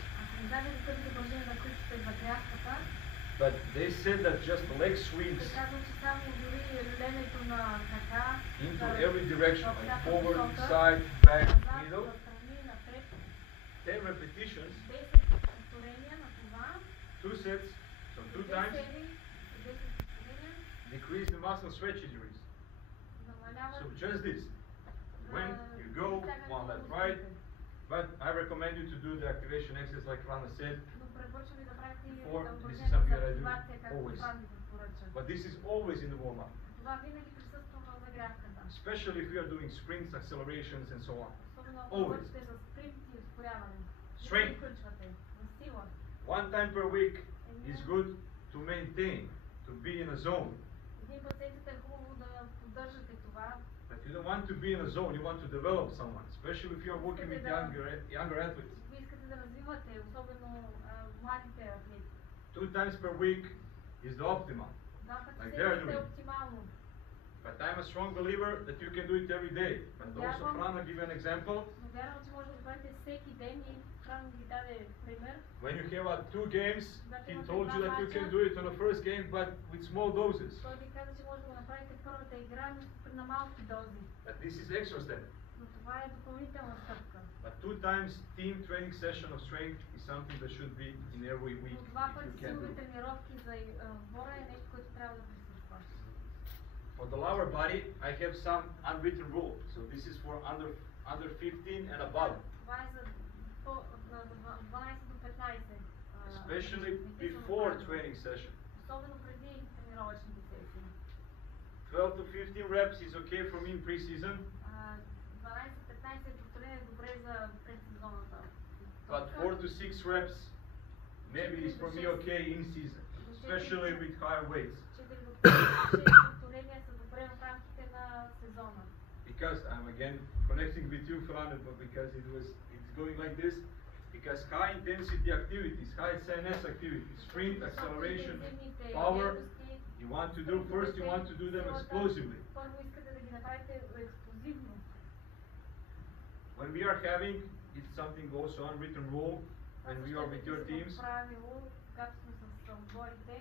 But they said that just leg swings into every direction, like forward, side, back, middle. 10 repetitions, 2 sets, so 2 times, decrease the muscle stretch injuries. So just this. When you go, 1 left, right, but I recommend you to do the activation exercise like Rana said before. This is something that I do always. But this is always in the warm-up. Especially if you are doing sprints, accelerations, and so on. Always. Strength. One time per week is good to maintain, to be in a zone. Един път седмицата е хубаво да поддържате това. But you don't want to be in a zone, you want to develop someone, especially if you are working with younger athletes. Вие искате да развивате, особено младите атлети. 2 times per week is the optimal. Два пъти Like they are седмицата е doing. оптимално. But I'm a strong believer that you can do it every day. But also, Fran, I'll give you an example. Но вярвам, че може да го правите всеки ден и Фран ви даде пример. When you have 2 games, he told you that you can do it on the first game, but with small doses. Той ви каза, че може да го направите в първата игра, но на малки дози. But this is extra step. Но това е допълнителна стъпка. But 2 times team training session of strength is something that should be in every week Но два if пъти you can силови do. тренировки за отбора е нещо, което трябва да присъства. For the lower body, I have some unwritten rule. So this is for under 15 and above. Това е за 12 до 15. Especially before training session. Особено преди тренировъчните сесии. 12 to 15 reps is okay for me in pre-season. 12-15 повторение е добре за предсезоната. But 4 to 6 reps maybe is for me okay in season, especially with higher weights. 4 до 6 повторения са добре в рамките на сезона. Because I'm again connecting with you, Fran, but because it's going like this. Because high intensity activities, high SNS activities, sprint, acceleration, power, you want to do first, you want to do them explosively. Първо искате да ги направите експлозивно. When we are having, it's something also unwritten rule, when we are with your teams. Правило, когато сме с отборите.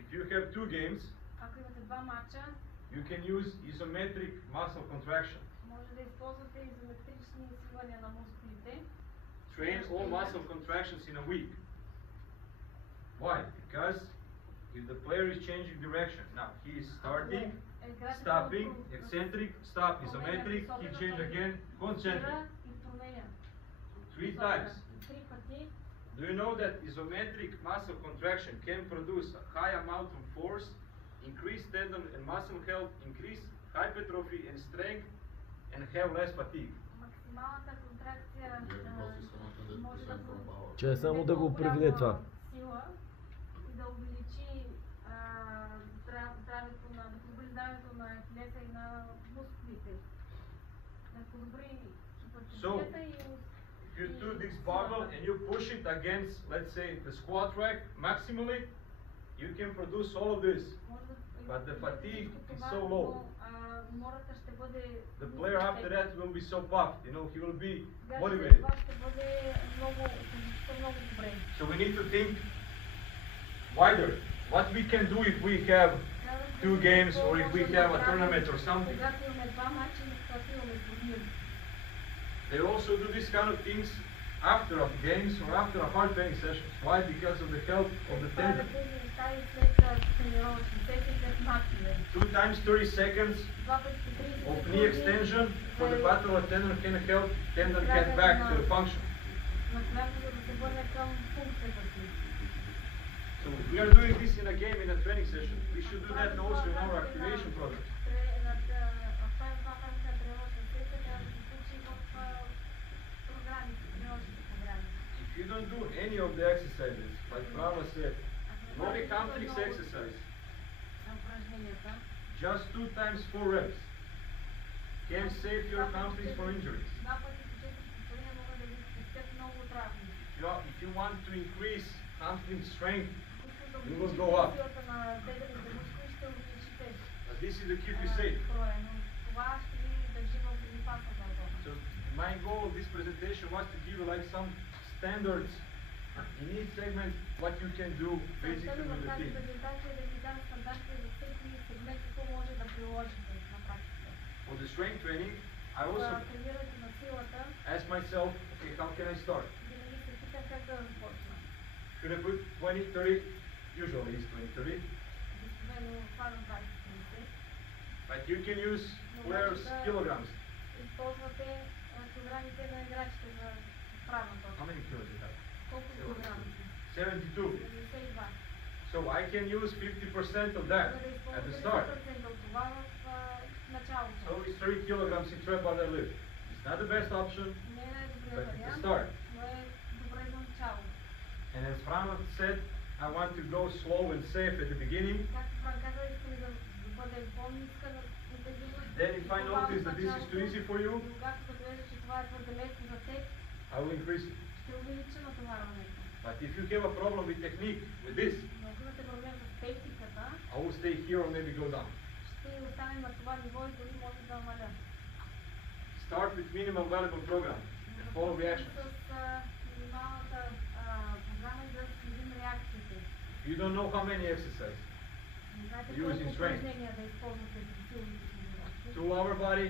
If you have 2 games, Ако имате два матча, you can use isometric muscle contraction. може да използвате изометрични свивания на мускулите. Train all muscle contractions in a week. Why? Because if the player is changing direction, now he is starting, stopping, eccentric, stop, isometric, he change again, concentric. И променя. 3 times. 3 пъти. Do you know that isometric muscle contraction can produce a high amount of force, increase tendon and muscle health, increase hypertrophy and strength, and have less fatigue? Максималната контракция може да produce Че само да го приведе това. сила и да увеличи здравето на, да подобри здравето на атлета и на мускулите. Да подобри хипертрофията и if you do this barbell and you push it against, let's say, the squat rack maximally, you can produce all of this. But the fatigue is so low. The player after that will be so puffed, you know, he will be motivated. So we need to think wider. What we can do if we have 2 games or if we have a tournament or something. They also do these kind of things after of games or after a hard training session. Why? Because of the health of the tendon. 2 times 30 seconds of knee extension for the lateral tendon can help tendon get back to the function. So we are doing this in a game, in a training session. We should do that also in our activation program. If you don't do any of the exercises, like Brahma said, body complex exercise, just 2 times 4 reps can save your hamstrings from injuries. If you want to increase hamstring strength, you will go up. But this is to keep you safe. So my goal of this presentation was to give you like some standards in each segment, what you can do basically with the team. For the strength training, I also ask myself, okay, how can I start? Should I put 20, 30? Usually it's 20, 30. But you can use players kilograms. How many kilos do you have? 72. So I can use 50% of that at the start. So it's 30 kilograms in trap bar deadlift. It's not the best option, but it's a start. And as Frano said, I want to go slow and safe at the beginning. Както Фран каза, искам да бъдем по-ниска на интензивност. Then if I notice that this is too easy for you, Когато забележа, че това е твърде лесно за теб, I will increase it. ще увелича натоварването. But if you have a problem with technique, with this, Но ако имате проблем с техниката, I will stay here or maybe go down. ще останем на това ниво и дори може да намаля. Start with minimum valuable program and follow reactions. С минималната програма и да следим реакциите. You don't know how many exercises. Не знаете Using колко strength. упражнения да използвате за силните тренировки. To lower body,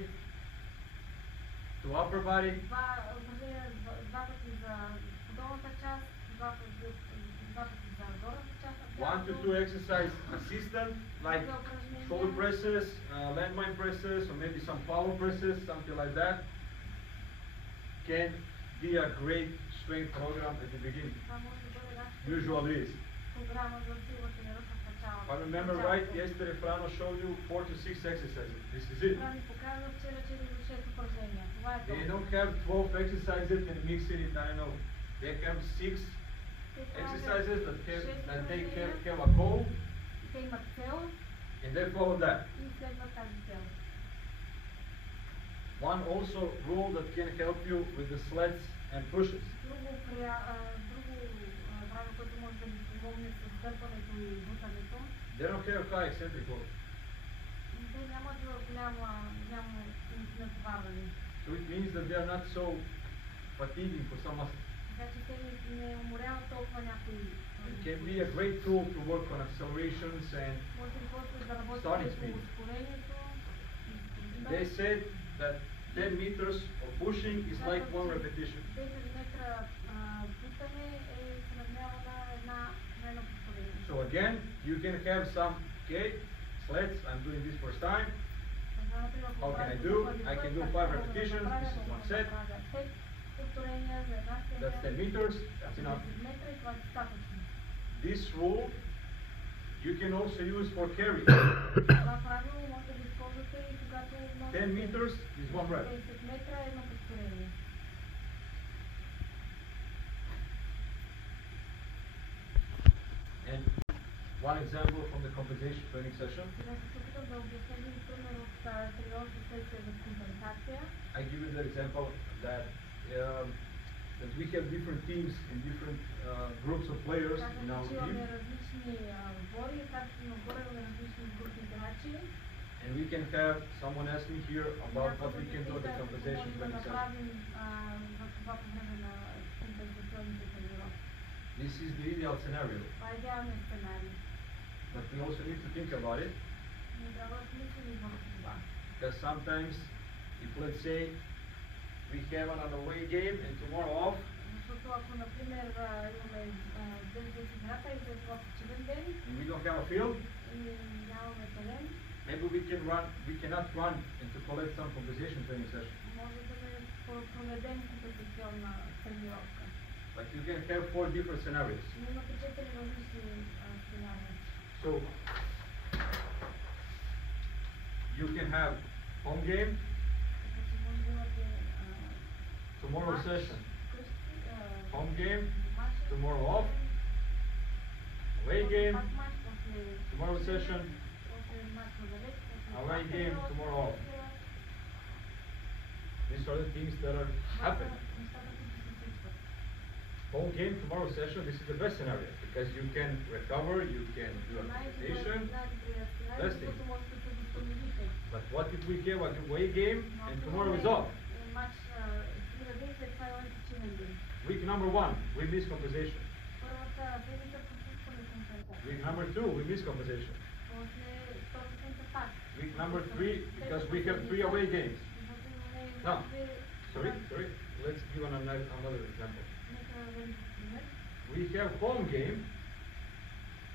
to upper body, Два упражнения, два пъти за долната част, два пъти за горната част на one to тялото. two exercise assistant, like shoulder presses, landmine presses, or maybe some power presses, something like that, can be a great strength program at the beginning. Това може да бъде нашата Usually is. програма за сила тренировка в началото. If I remember right, yesterday Frano showed you 4 to 6 exercises. This is it. Това ни показва вчера 4 до 6 упражнения. Това е They то. don't have 12 exercises and mixing it, I don't know. They have 6 exercises that they have a goal Те имат цел and they follow that. и следват тази цел. One also rule that can help you with the sleds and pushes. Друго правило, което може да ви помогне с дърпането и бутането, They don't have high eccentric load. те нямат голямо натоварване. So it means that they are not so fatiguing for some muscles. Така че те не уморяват толкова някои. It can be a great tool to work on accelerations and Може да използвате да работите starting по speed. ускорението. They said that 10 meters of pushing is like one repetition. 10 метра бутане е сравнява на едно повторение. So again, you can have some, okay, sleds, I'm doing this first time. How can I do? I can do 5 repetitions, this is one set. That's 10 meters, that's enough. This rule you can also use for carry. 10 meters is 1 rep. And one example from the compensation training session, I give you the example that that we have different teams and different groups of players in our team, and we can have someone ask me here about what we can do at the compensation training session. This is the ideal scenario, but we also need to think about it, because sometimes if, let's say, we have an away game and tomorrow off, and we don't have a field, maybe we cannot run and to collect some compensation training session. But you can have 4 different scenarios. So you can have home game, tomorrow session, home game, tomorrow off, away game, tomorrow session, away game, tomorrow off. These are the things that are happening. Home game, tomorrow session, this is the best scenario because you can recover, you can do a compensation, testing. But what if we have a away game and tomorrow is off? Week number 1, we miss compensation. Week number 2, we miss compensation. Week number 3, because we have 3 away games. Now, sorry, let's give another example. We have home game,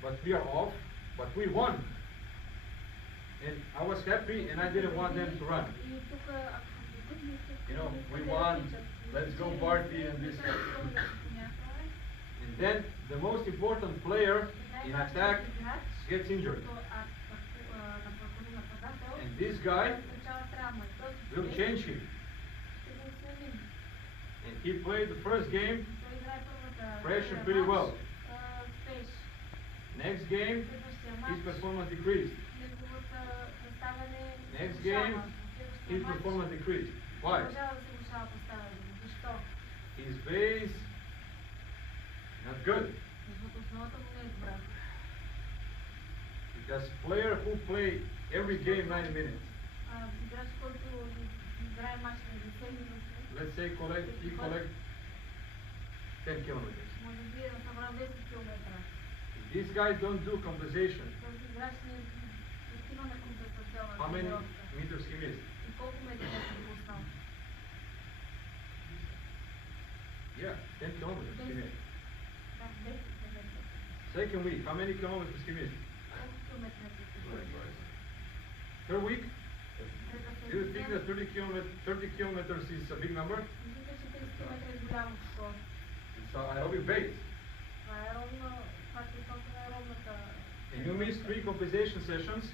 but we are off, but we won. And I was happy and I didn't want them to run. You know, we won, let's go party and this. And then the most important player in attack gets injured. And this guy will change him. And he played the first game fresh and pretty well. Свеж. Next game, Следващия his матч, performance decreased. неговото представяне Next се game, влошава. his Следващия матч, performance decreased. Why? продължава да се влошава представянето. Защо? His base, not good. Защото основата му не е добра. Because player who play every game 90 minutes, Играч, който играе мач на 90 минути, let's say he collect 10 kilometers. може би е събрал 10 километра. These guys don't do compensation. Този играч не отива на компенсационна How many тренировка. meters he missed? И колко метра е пропуснал? Yeah, 10 kilometers he missed. Да, 10 метра. Second week, how many kilometers he missed? Колко километра е пропуснал? Third week, Трета do you think седмица. that 30 kilometers is a big number? Мислите, че 30 километра е голямо число. It's aerobic base. Това е ровно, това е числото на ровната. And you miss 3 compensation sessions,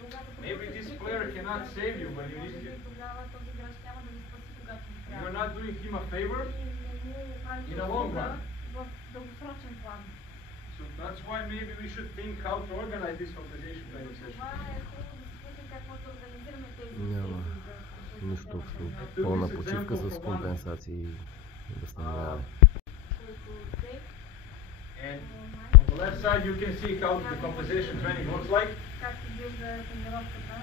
Когато maybe пропуснеш this три player пъти, cannot save you when you може need би him. тогава този играч няма да ви спаси, когато ви трябва. You're not doing him a favor. И не му правите In a long услуга run. в дългосрочен план. So that's why maybe we should think how to organize this compensation training session. Това е хубаво да се помислим как може да организираме тези Няма сесии за нищо общо. Took Пълна this почивка example с for one. компенсации и възстановяване. които те And on the left side you can see how the compensation training looks like. как изглежда тренировката.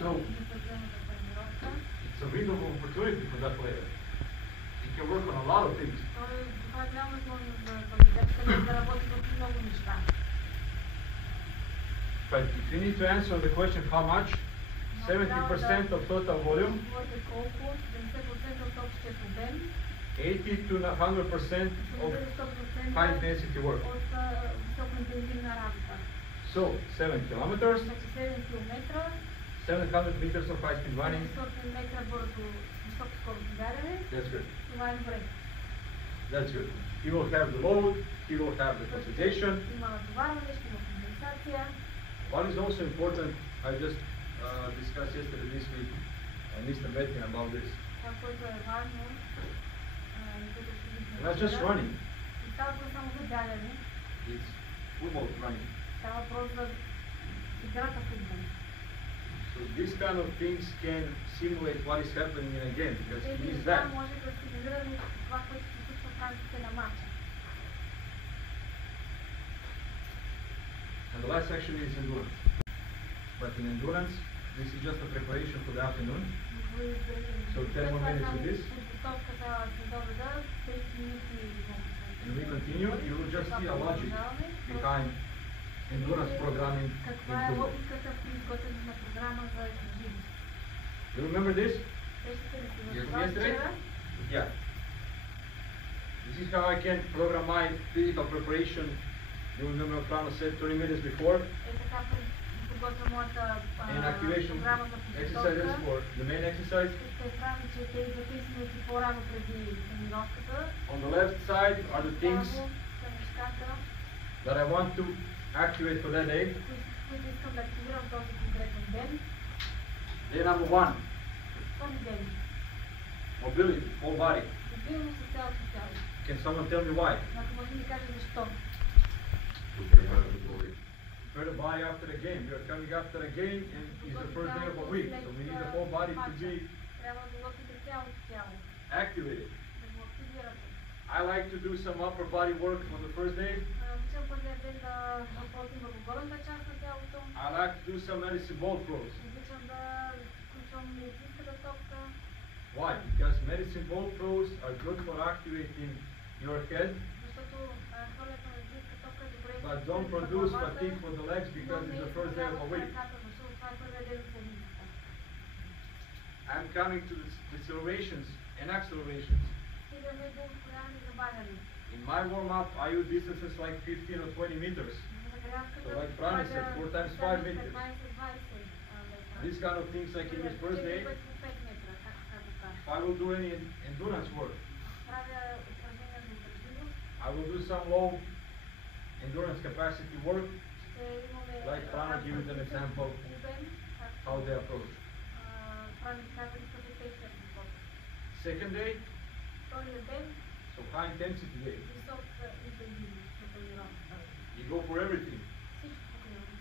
So Дистанционната тренировка. it's a window of opportunity for that player. He can work on a lot of things. Това е голяма възможност за играчите да работи върху много неща. But if you need to answer the question how much, 70% of total volume, Говорите колко, 70% от общия обем, 80 to 100% of 100% high intensity work. от високоинтензивна работа. So 7 kilometers, Значи 7 километра, 700 meters of high speed running. 700 метра бързо високо скорост гарене. That's good. Това е добре. That's good. He will have the load, he will have the compensation. Има натоварване, ще има компенсация. What is also important, I just discussed yesterday this week and Mr. Metin about this. Това, което е важно, и което обсъдихме Not just вчера, running, не става въпрос само за бягане, it's football running. става въпрос за играта футбол. So these kind of things can simulate what is happening in a game because Тези he needs неща that. може да симулираме това, което се случва в рамките на матча. And the last section is endurance. But in endurance, this is just a preparation for the afternoon. So 10 more minutes of this. Подготовката за обеда, 30 минути. And we continue, you will just see a logic behind endurance programming in Каква е football. логиката при изготвянето на програма за издружимост? You remember this? Сещате ли се за Yes, това yesterday? вчера? Yeah. This is how I can program my physical preparation. You remember Frano said 30 minutes before. Е така подготвя моята And activation програма за exercises подготовка. for the main exercise. Ще прави, че тези за 30 минути по-рано преди тренировката. On the left side are the things Право са нещата, that I want to activate for that day. които искам да активирам този конкретен ден. Day number 1, Този ден. mobility, whole body. Мобилност с цялото тяло. Can someone tell me why? Ако може да ми каже защо. Prepare the body after the game. We are coming after the game and it's the first day of a week. So we need the whole body to be Трябва да готвите цялото тяло, activated. да го активирате. I like to do some upper body work on the first day. Обичам първия ден да работим върху горната част на тялото. I like to do some medicine ball throws. Обичам да включвам медицинската топка. Why? Because medicine ball throws are good for activating your head, Защото хвърлянето на медицинска топка е добре. but don't produce fatigue for the legs because it's the first day of a week. Защото това е първия ден от седмицата. I'm coming to the decelerations and accelerations. Стигаме до ускоряване и забавяне. In my warm-up, I use distances like 15 or 20 meters. Загрявката So like Franny said, 4 times 5 meters. 15-20 These kind of things I can use first day. If I will do any endurance work, I will do some low endurance capacity work, like Prana give it an example how they approach. Second day, So high intensity day. висок интензивност на тренировката. You go for everything. Всичко покриваме.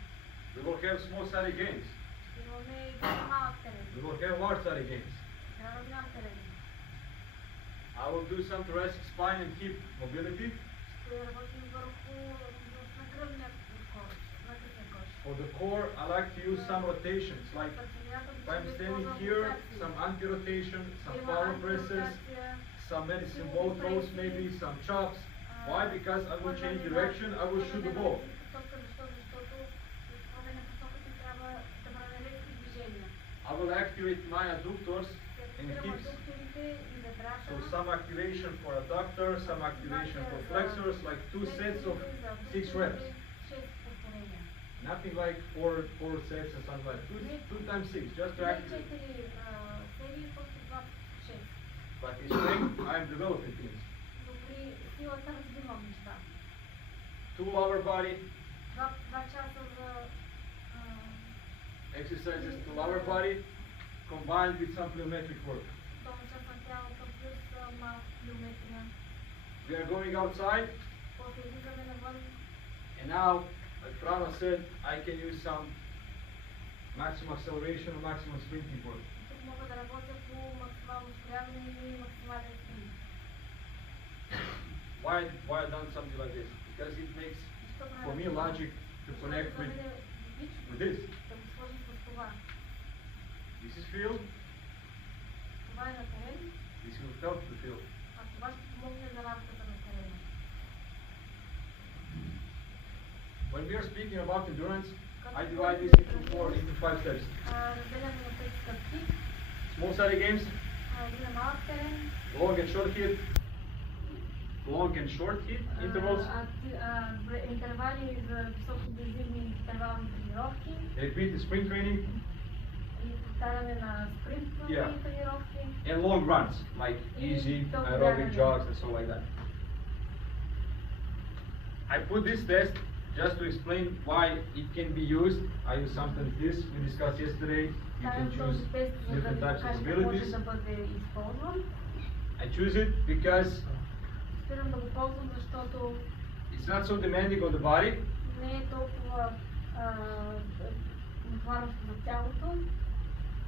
We will have small sided games. Ще имаме и малък терен. We will have large sided games. Трябва да голям терен. I will do some thoracic spine and hip mobility. Ще работим върху нагръдния кош. For the core, I like to use some rotations, like if I'm standing here, some anti-rotation, some power presses, some medicine ball throws, maybe some chops. Why? Because I will change direction, I will shoot the ball. I will activate my adductors and hips. So some activation for adductor, some activation for flexors, like 2 sets of 6 reps. Nothing like four sets or something like that. Two times 6, just to activate. But in strength, I am developing things. 2 lower body exercises to lower body combined with some plyometric work. We are going outside, and now, like Prana said, I can use some maximum acceleration or maximum sprinting work. Why I done something like this? Because it makes, for me, logic to connect with this. This is field. This will help the field. When we are speaking about endurance, I divide this into 5 steps. Small sided games, long and short hit, intervals. Интервали за високоинтензивни интервални тренировки. Repeat the sprint training. И повтаряне на спринтови тренировки. And long runs, like easy aerobic jogs and so like that. I put this test just to explain why it can be used. I use something like this we discussed yesterday. You can choose different types of abilities. I choose it because it's not so demanding on the body.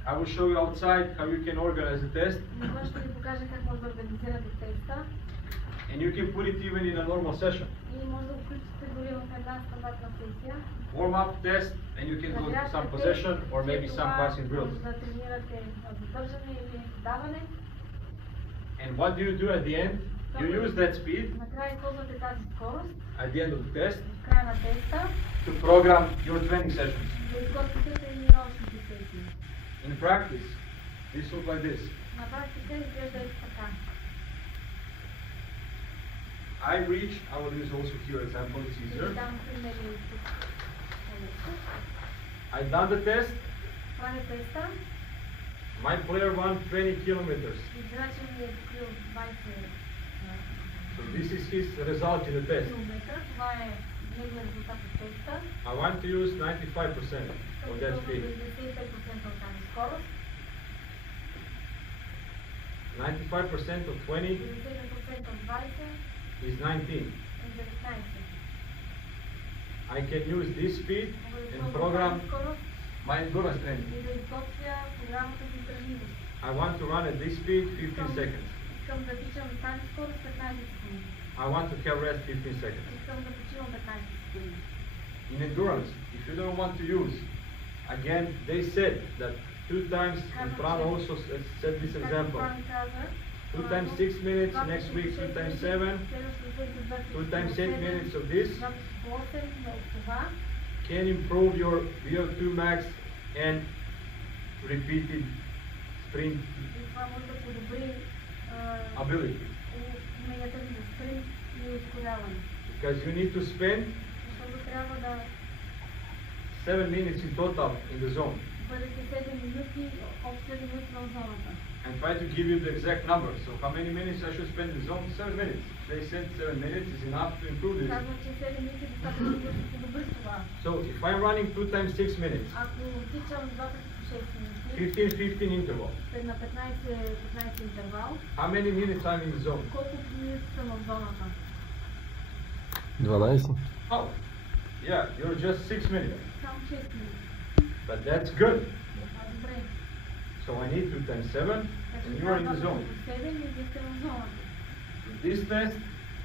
I will show you outside how you can organize the test. And you can put it even in a normal session. Warm up test, and you can do some possession or maybe some passing drills. And what do you do at the end? You use that speed at the end of the test to program your training sessions. In practice, this looks like this. I reach, I will use also here example, it's easier. I done the test. My player won 20 kilometers. So this is his result in the test. I want to use 95% of that speed. 95% of 20 is 19. I can use this speed and program my endurance training. I want to run at this speed 15 seconds. I want to have rest 15 seconds. In endurance, if you don't want to use, again, they said that 2 times, and Fran also said this example, 2 times 6 minutes, next week 2 times 7, 2 times 8 minutes of this can improve your VO2 max and repeated sprint ability. Because you need to spend 7 minutes in total in the zone. Бъдете 7 минути, общо 7 минути в зоната. And try to give you the exact number. So how many minutes I should spend in the zone? 7 minutes. They said 7 minutes is enough to improve this. Казват, че 7 минути достатъчно да се подобри това. So if I'm running 2 times 6 minutes, Ако тичам 2 пъти по 6 минути, 15 interval, на 15 интервал, how many minutes I'm in the zone? колко минути съм в зоната? 12. Oh, yeah, you're just 6 minutes. Само 6 минути. But that's good. Това е добре. So I need 2 times 7, and you are in the zone. 7 и вие сте в зоната. This test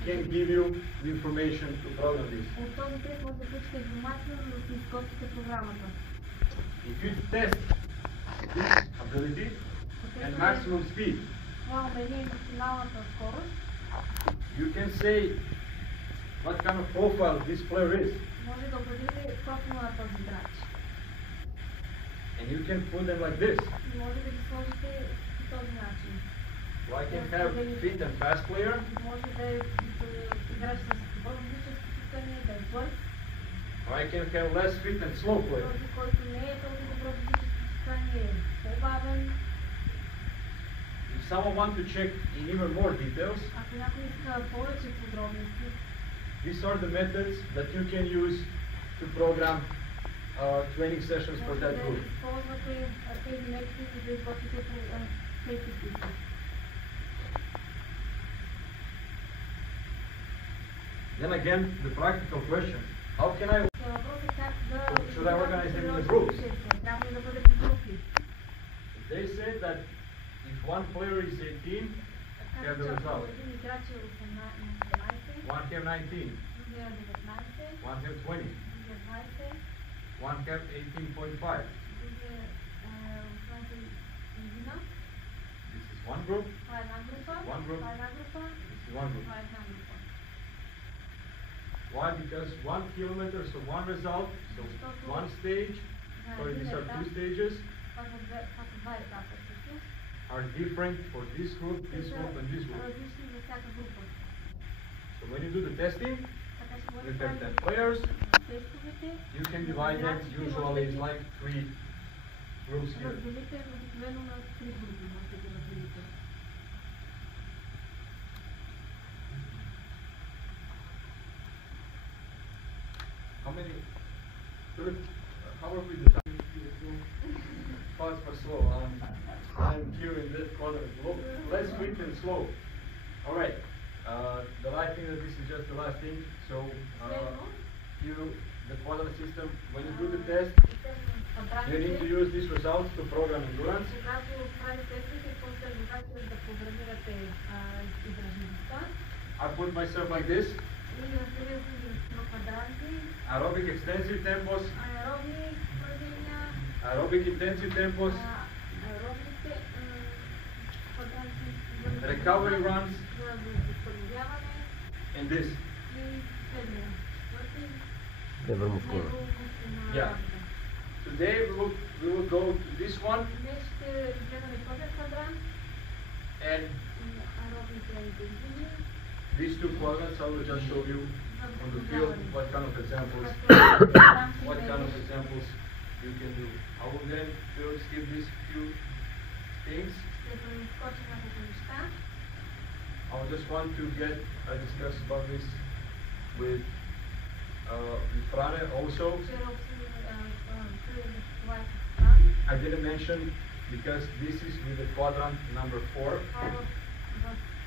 can give you the information to program this. От този тест може да получите информация, за да си изготвите програмата. If you test this ability and maximum speed, Това умение е максималната скорост. you can say what kind of profile this player is. Може да определите профила на този играч. And you can put them like this. И може да ги сложите по този начин. So I can have fit and fast player, Може да е играч с добро физическо състояние, да е бърз. or I can have less fit and slow player. Този, който не е толкова добро физическо състояние, е по-бавен. If someone wants to check in even more details, Ако някой иска повече подробности, these are the methods that you can use to program training sessions for може that да group. използвате тези лекции, за да изготвите тези списък. Then again, the practical question: how can I? Въпросът е как да... Should I organize them in the groups? Трябва ли да бъде по групи? They said that if one player is 18, Така the че ако result. един играч е 18, one have 19, другия е 19, one have 20, другия е 20, one have 18.5. другия е 18 година. This is one group. Това е една група. One group. Това е една група. This is one group. Това е една група. Why? Because 1 kilometer, so one result, so one stage. Sorry, these are 2 stages. Това са два етапа всъщност. Are different for this group, Те this са group, and this group. различни за всяка група. So when you do the testing, Така че you бъдете have 10 players. тестовете. You can divide them. Usually it's like 3 groups here. Разделите обикновено на 3 групи. Можете да разделите. How many? How are we the time? Fast or slow? I'm here in this corner. Let's quick and slow. All right. The last thing that this is just the last thing. So the quadrant system. When you do the test, you need to use these results to program endurance. Когато правите тестите, използвате резултатите да програмирате издръжливостта. I put myself like this. И разбира се, на квадранти, Aerobic extensive tempos, аеробни упражнения, aerobic intensive tempos, аеробните квадранти, recovery runs, за възстановяване and this. и следния. Never move forward. Yeah. Today we will go to this one Днес ще разгледаме този квадрант and и аеробните интензиви. these 2 quadrants. I will just show you on the field what kind of examples you can do. I will then skip these few things. Ще прескочим няколко неща. I just want to discuss about this with Frane also. Вчера обсъдим това и с Фран. I didn't mention because this is with the quadrant number 4. Това е в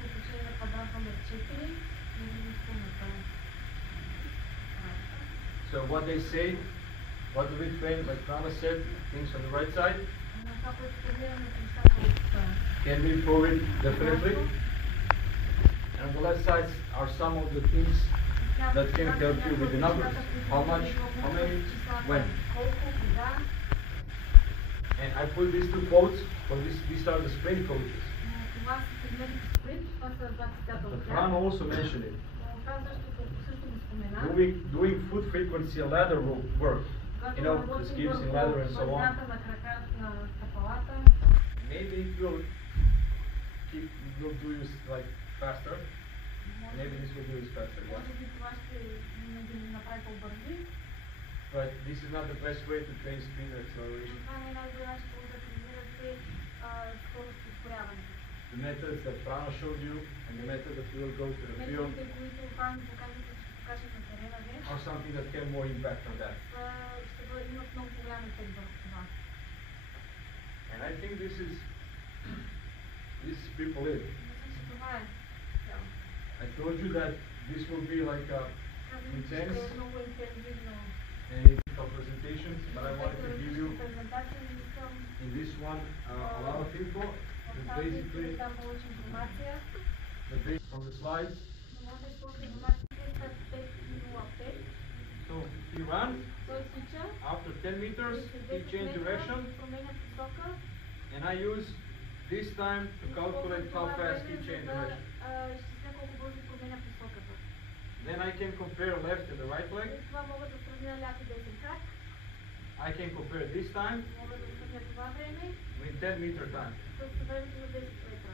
отношение на квадрант номер 4. Не ви спомняте. So what they say, what do we train, like Frane said, things on the right side. Това, което тренираме нещата от Can we improve it? Definitely. And on the left side are some of the things that can help you with the numbers. How much, how many, when. And I put these 2 quotes, but these are the sprint coaches. Това са предметите спринт, това са два цитата But от Fran тях. also mentioned it. Това също го спомена. Doing foot frequency and ladder work. You know, the skips in ladder and so on. Вързата на краката, на стъпалата. Maybe it will do you like faster. Maybe this will do it faster. Yeah. Може би това ще ни направи по-бързи. but this is not the best way to train speed or acceleration. Това не е най-добър начин да тренирате скорост и ускоряване. The methods that Prana showed you and the method that we will go to the field Методите, които Иван покажа на терена днес, are something that have more impact on that. ще имат много голям ефект върху това. And I think this is people live. Мисля, че това е цяло. I told you that this will be like a Казвам, че intense е много интензивно. analytical presentations, but I wanted to give you презентация, не искам in this one a lot of info. в That тази basically, да дам повече информация. from the slides. Но може да използвате информацията след 5:05. So he runs. Той свича. After 10 meters, he След 10 change метра direction, променя посока. and I use this time to calculate how fast he change direction. Изчисля колко бързо променя посоката. Then I can compare left and the right leg. След това мога да сравня ляв и десен крак. I can compare this time Мога да сравня това време with 10 meter time. с времето на 10 метра.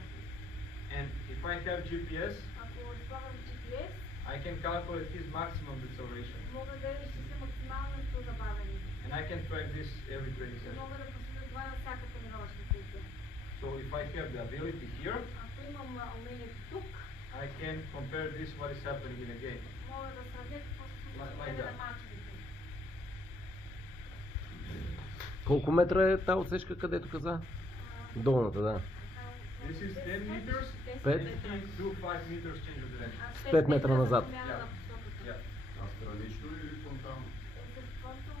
And if I have GPS, Ако разполагам GPS, I can calculate his maximum acceleration. мога да изчисля максималното забавяне. And I can track this every 20 seconds. Мога да проследя това на всяка тренировъчна сесия. So if I have the ability here, Ако имам умението тук, I can compare this what is happening in a game. мога да сравня какво се случва Like в време that. на мачовете. Колко метра е тази отсечка, където каза? Долната, да. This is 10 meters, 10 Пет. and he do 5 meters change of direction. А С 5 метра назад. за промяна на посоката. Yeah. А странично или фронтално? С фронтал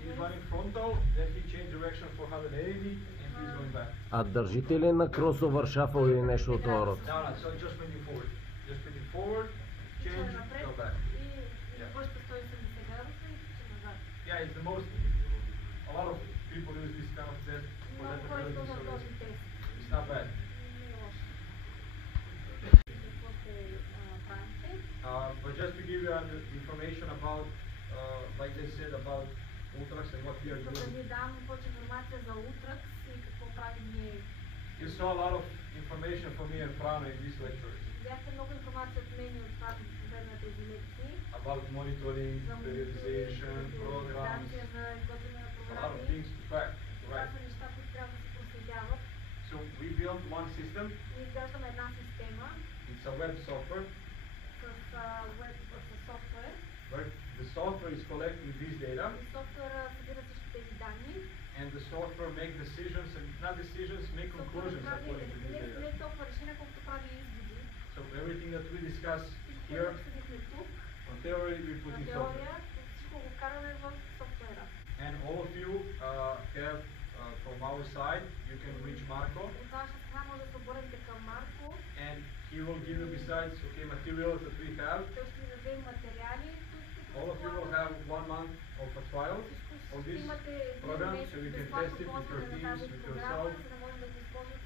He's sideways. running frontal, then he change direction for 180, and he's going back. А държите ли на кросовър шафъл или нещо от това род? No, so just moving forward. Just moving forward, change, Напред go back. и връща 180 градуса и тича назад. Yeah, it's the most. A lot of people use this kind of test for that Много хора ability, използват so този тест. it's not bad. Не е лошо. Какво ще правите? But just to give you information about, like I said, about Ultrax and what we are За да doing. ви дам повече информация за Ultrax и какво правим ние. You saw a lot of information from me and Prana in these lectures Бяхте много информация от мен и от това по време на тези лекции. about monitoring, За periodization, programs, периодизация, за изготвяне на a lot of програми. things to track, Това right? са неща, които трябва да се проследяват. So we built one system. Ние изграждаме една система It's a web software с софтуер. where the software is collecting this data, И софтуера събира всички тези данни. and the software make decisions and not decisions, make conclusions according to this data. Не толкова решения, колкото прави изводи. So everything that we discuss Всичко, here което обсъдихме тук, on theory, we put на in software. теория, всичко го вкараме в софтуера. And all of you have from our side, you can reach Marco, От наша страна може да се обърнете към Марко. and he will give you besides materials that we have. Той ще ви даде материали, които All of you will have 1 month of a trial of this program, so you can test it with your teams, with yourself.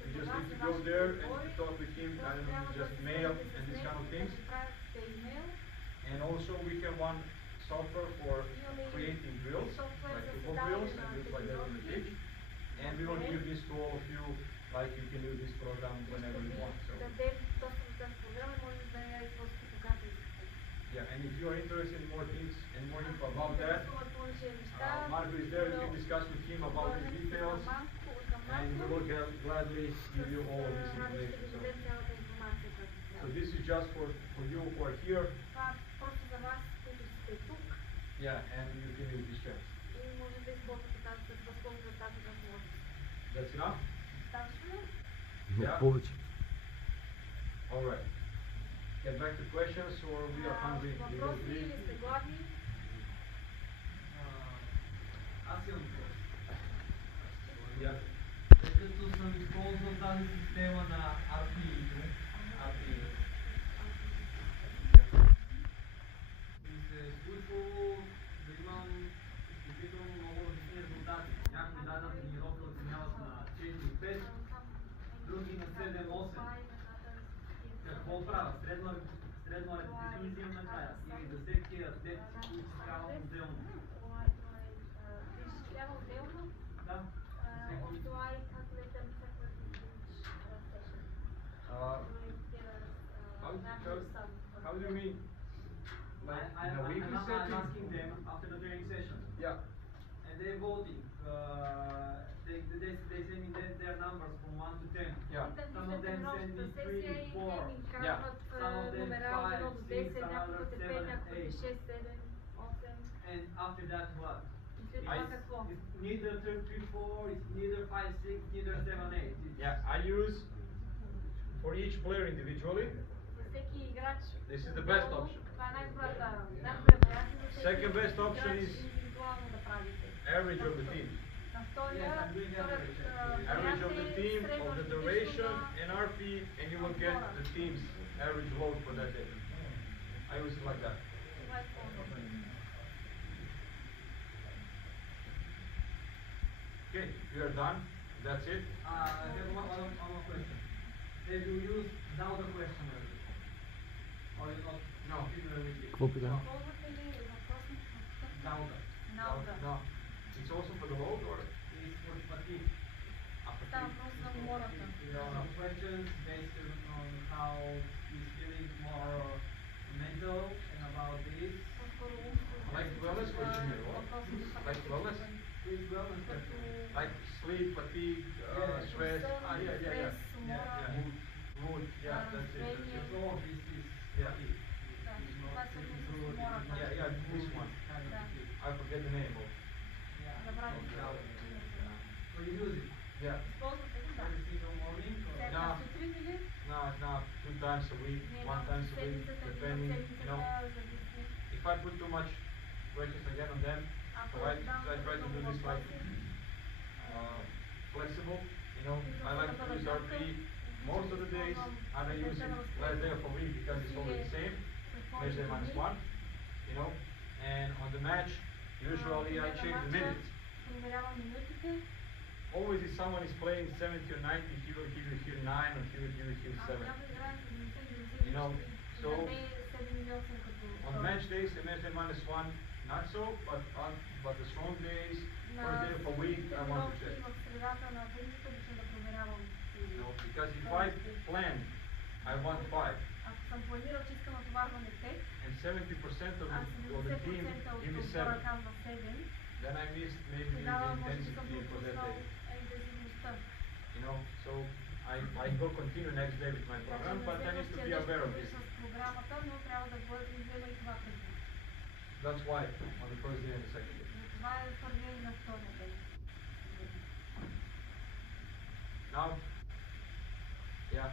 You just need to go there and to talk with him, I don't know, just mail and these kind of things. And also we have one software for creating drills, like football drills and drills like that on the pitch. And we will give this to all of you, like you can use this program whenever you want. So yeah, and if you are interested in more things and more info about that, Marco is there, you can discuss with him about the details, and we will gladly give you all of this information. So this is just for you who are here, yeah, and you can use this chance. That's enough? Не Yeah. повече. All right. Get back to questions, or we are hungry. We will Въпроси или eat. сте гладни? Аз имам въпрос. Yeah. Тъй като съм използвал тази система на API-то, ми се е случвало да имам изключително много различни резултати. Някои дадат тренировка оценяват на 4-5, други на 7-8. Какво правя? Средно репетиционни взимам накрая. Или за всеки атлет, които изкарвам отделно. Изчислява отделно? Да. Or do I calculate them separately each session? Uh, Do I get how, an average sum? how do you mean? Like in a weekly I'm setting? asking them after the training session. Yeah. they're voting. They send me their numbers from 1 to 10. Yeah. Some of them send me 3, 4. Yeah. Some of them 5, 6, another 7, 8. 6, 7, 8. And after that, what? I- It's neither 3, 4, it's neither 5, 6, neither 7, 8. Yeah, I use for each player individually. За всеки играч This is the best отделно, option. това е най-добрата варианта за всеки Second best option играч is индивидуално да правите. Average of the team. На втория, Yes, I'm doing average. Average of the team, of the средно duration, аритметично NRP, and you will get the team's average load for that day. I use it like that. това използвам. Okay, we are done. That's it. I have one more question. Have you used Dauda questionnaire? Or you not? No. Familiar with it? Какво питам? Ползвате ли въпросник Dauda. Науда? No. It's also for the load or? It's for fatigue. Става въпрос за умората. There are some questions based on how he's feeling more mental and about this. По-скоро умство. Like wellness questionnaire, what? Въпросите са Like wellness? It's wellness question. Like sleep, fatigue, Yeah. stress. Сън, Yeah. стрес, умора. Yeah. Mood. Yeah, that's it. That's it. So all this is Yeah. fatigue. Да, това е свързано с умората. Yeah, this one. Kind of Yeah. fatigue. I forget the name of. Yeah. Забравих. So you use it Yeah. Използвате ли? Да. every single morning? Or? Всяка Да. сутрин или? No, 2 times a week, Не, 1 times a week, седмицата, depending, you know. зависи. If I put too much questions again on them, Ако so I дам try to do много this like въпроси, flexible, you know. I like to use RP most of the days, and I use it last day of a week because it's always the same. Measure -1, you know. And on the match, usually I check the minutes. проверявам минутите. Always if someone is playing 70 or 90, he will give you here 9 or he will give you here Ако 7. някой играе 70-90, You know, so- даде 7 или 8 като On match days, I measure -1, not so, but the strong days, first day of a week, I want to check. в средата на седмицата обичам да проверявам. You know, because if I plan, I want 5, Ако съм планирал, че искам натоварване 5, and 70% of а the team 70% от give me отбора 7, казва 7, then I miss maybe the тогава може би съм intensity for that пропуснал day. интензивността. You know, so I go continue next day with my program, but I need to be aware of this. С програмата, но трябва да взема и това предвид. That's why on the first day and the second day. Това е първия и на втория ден. Now, yeah.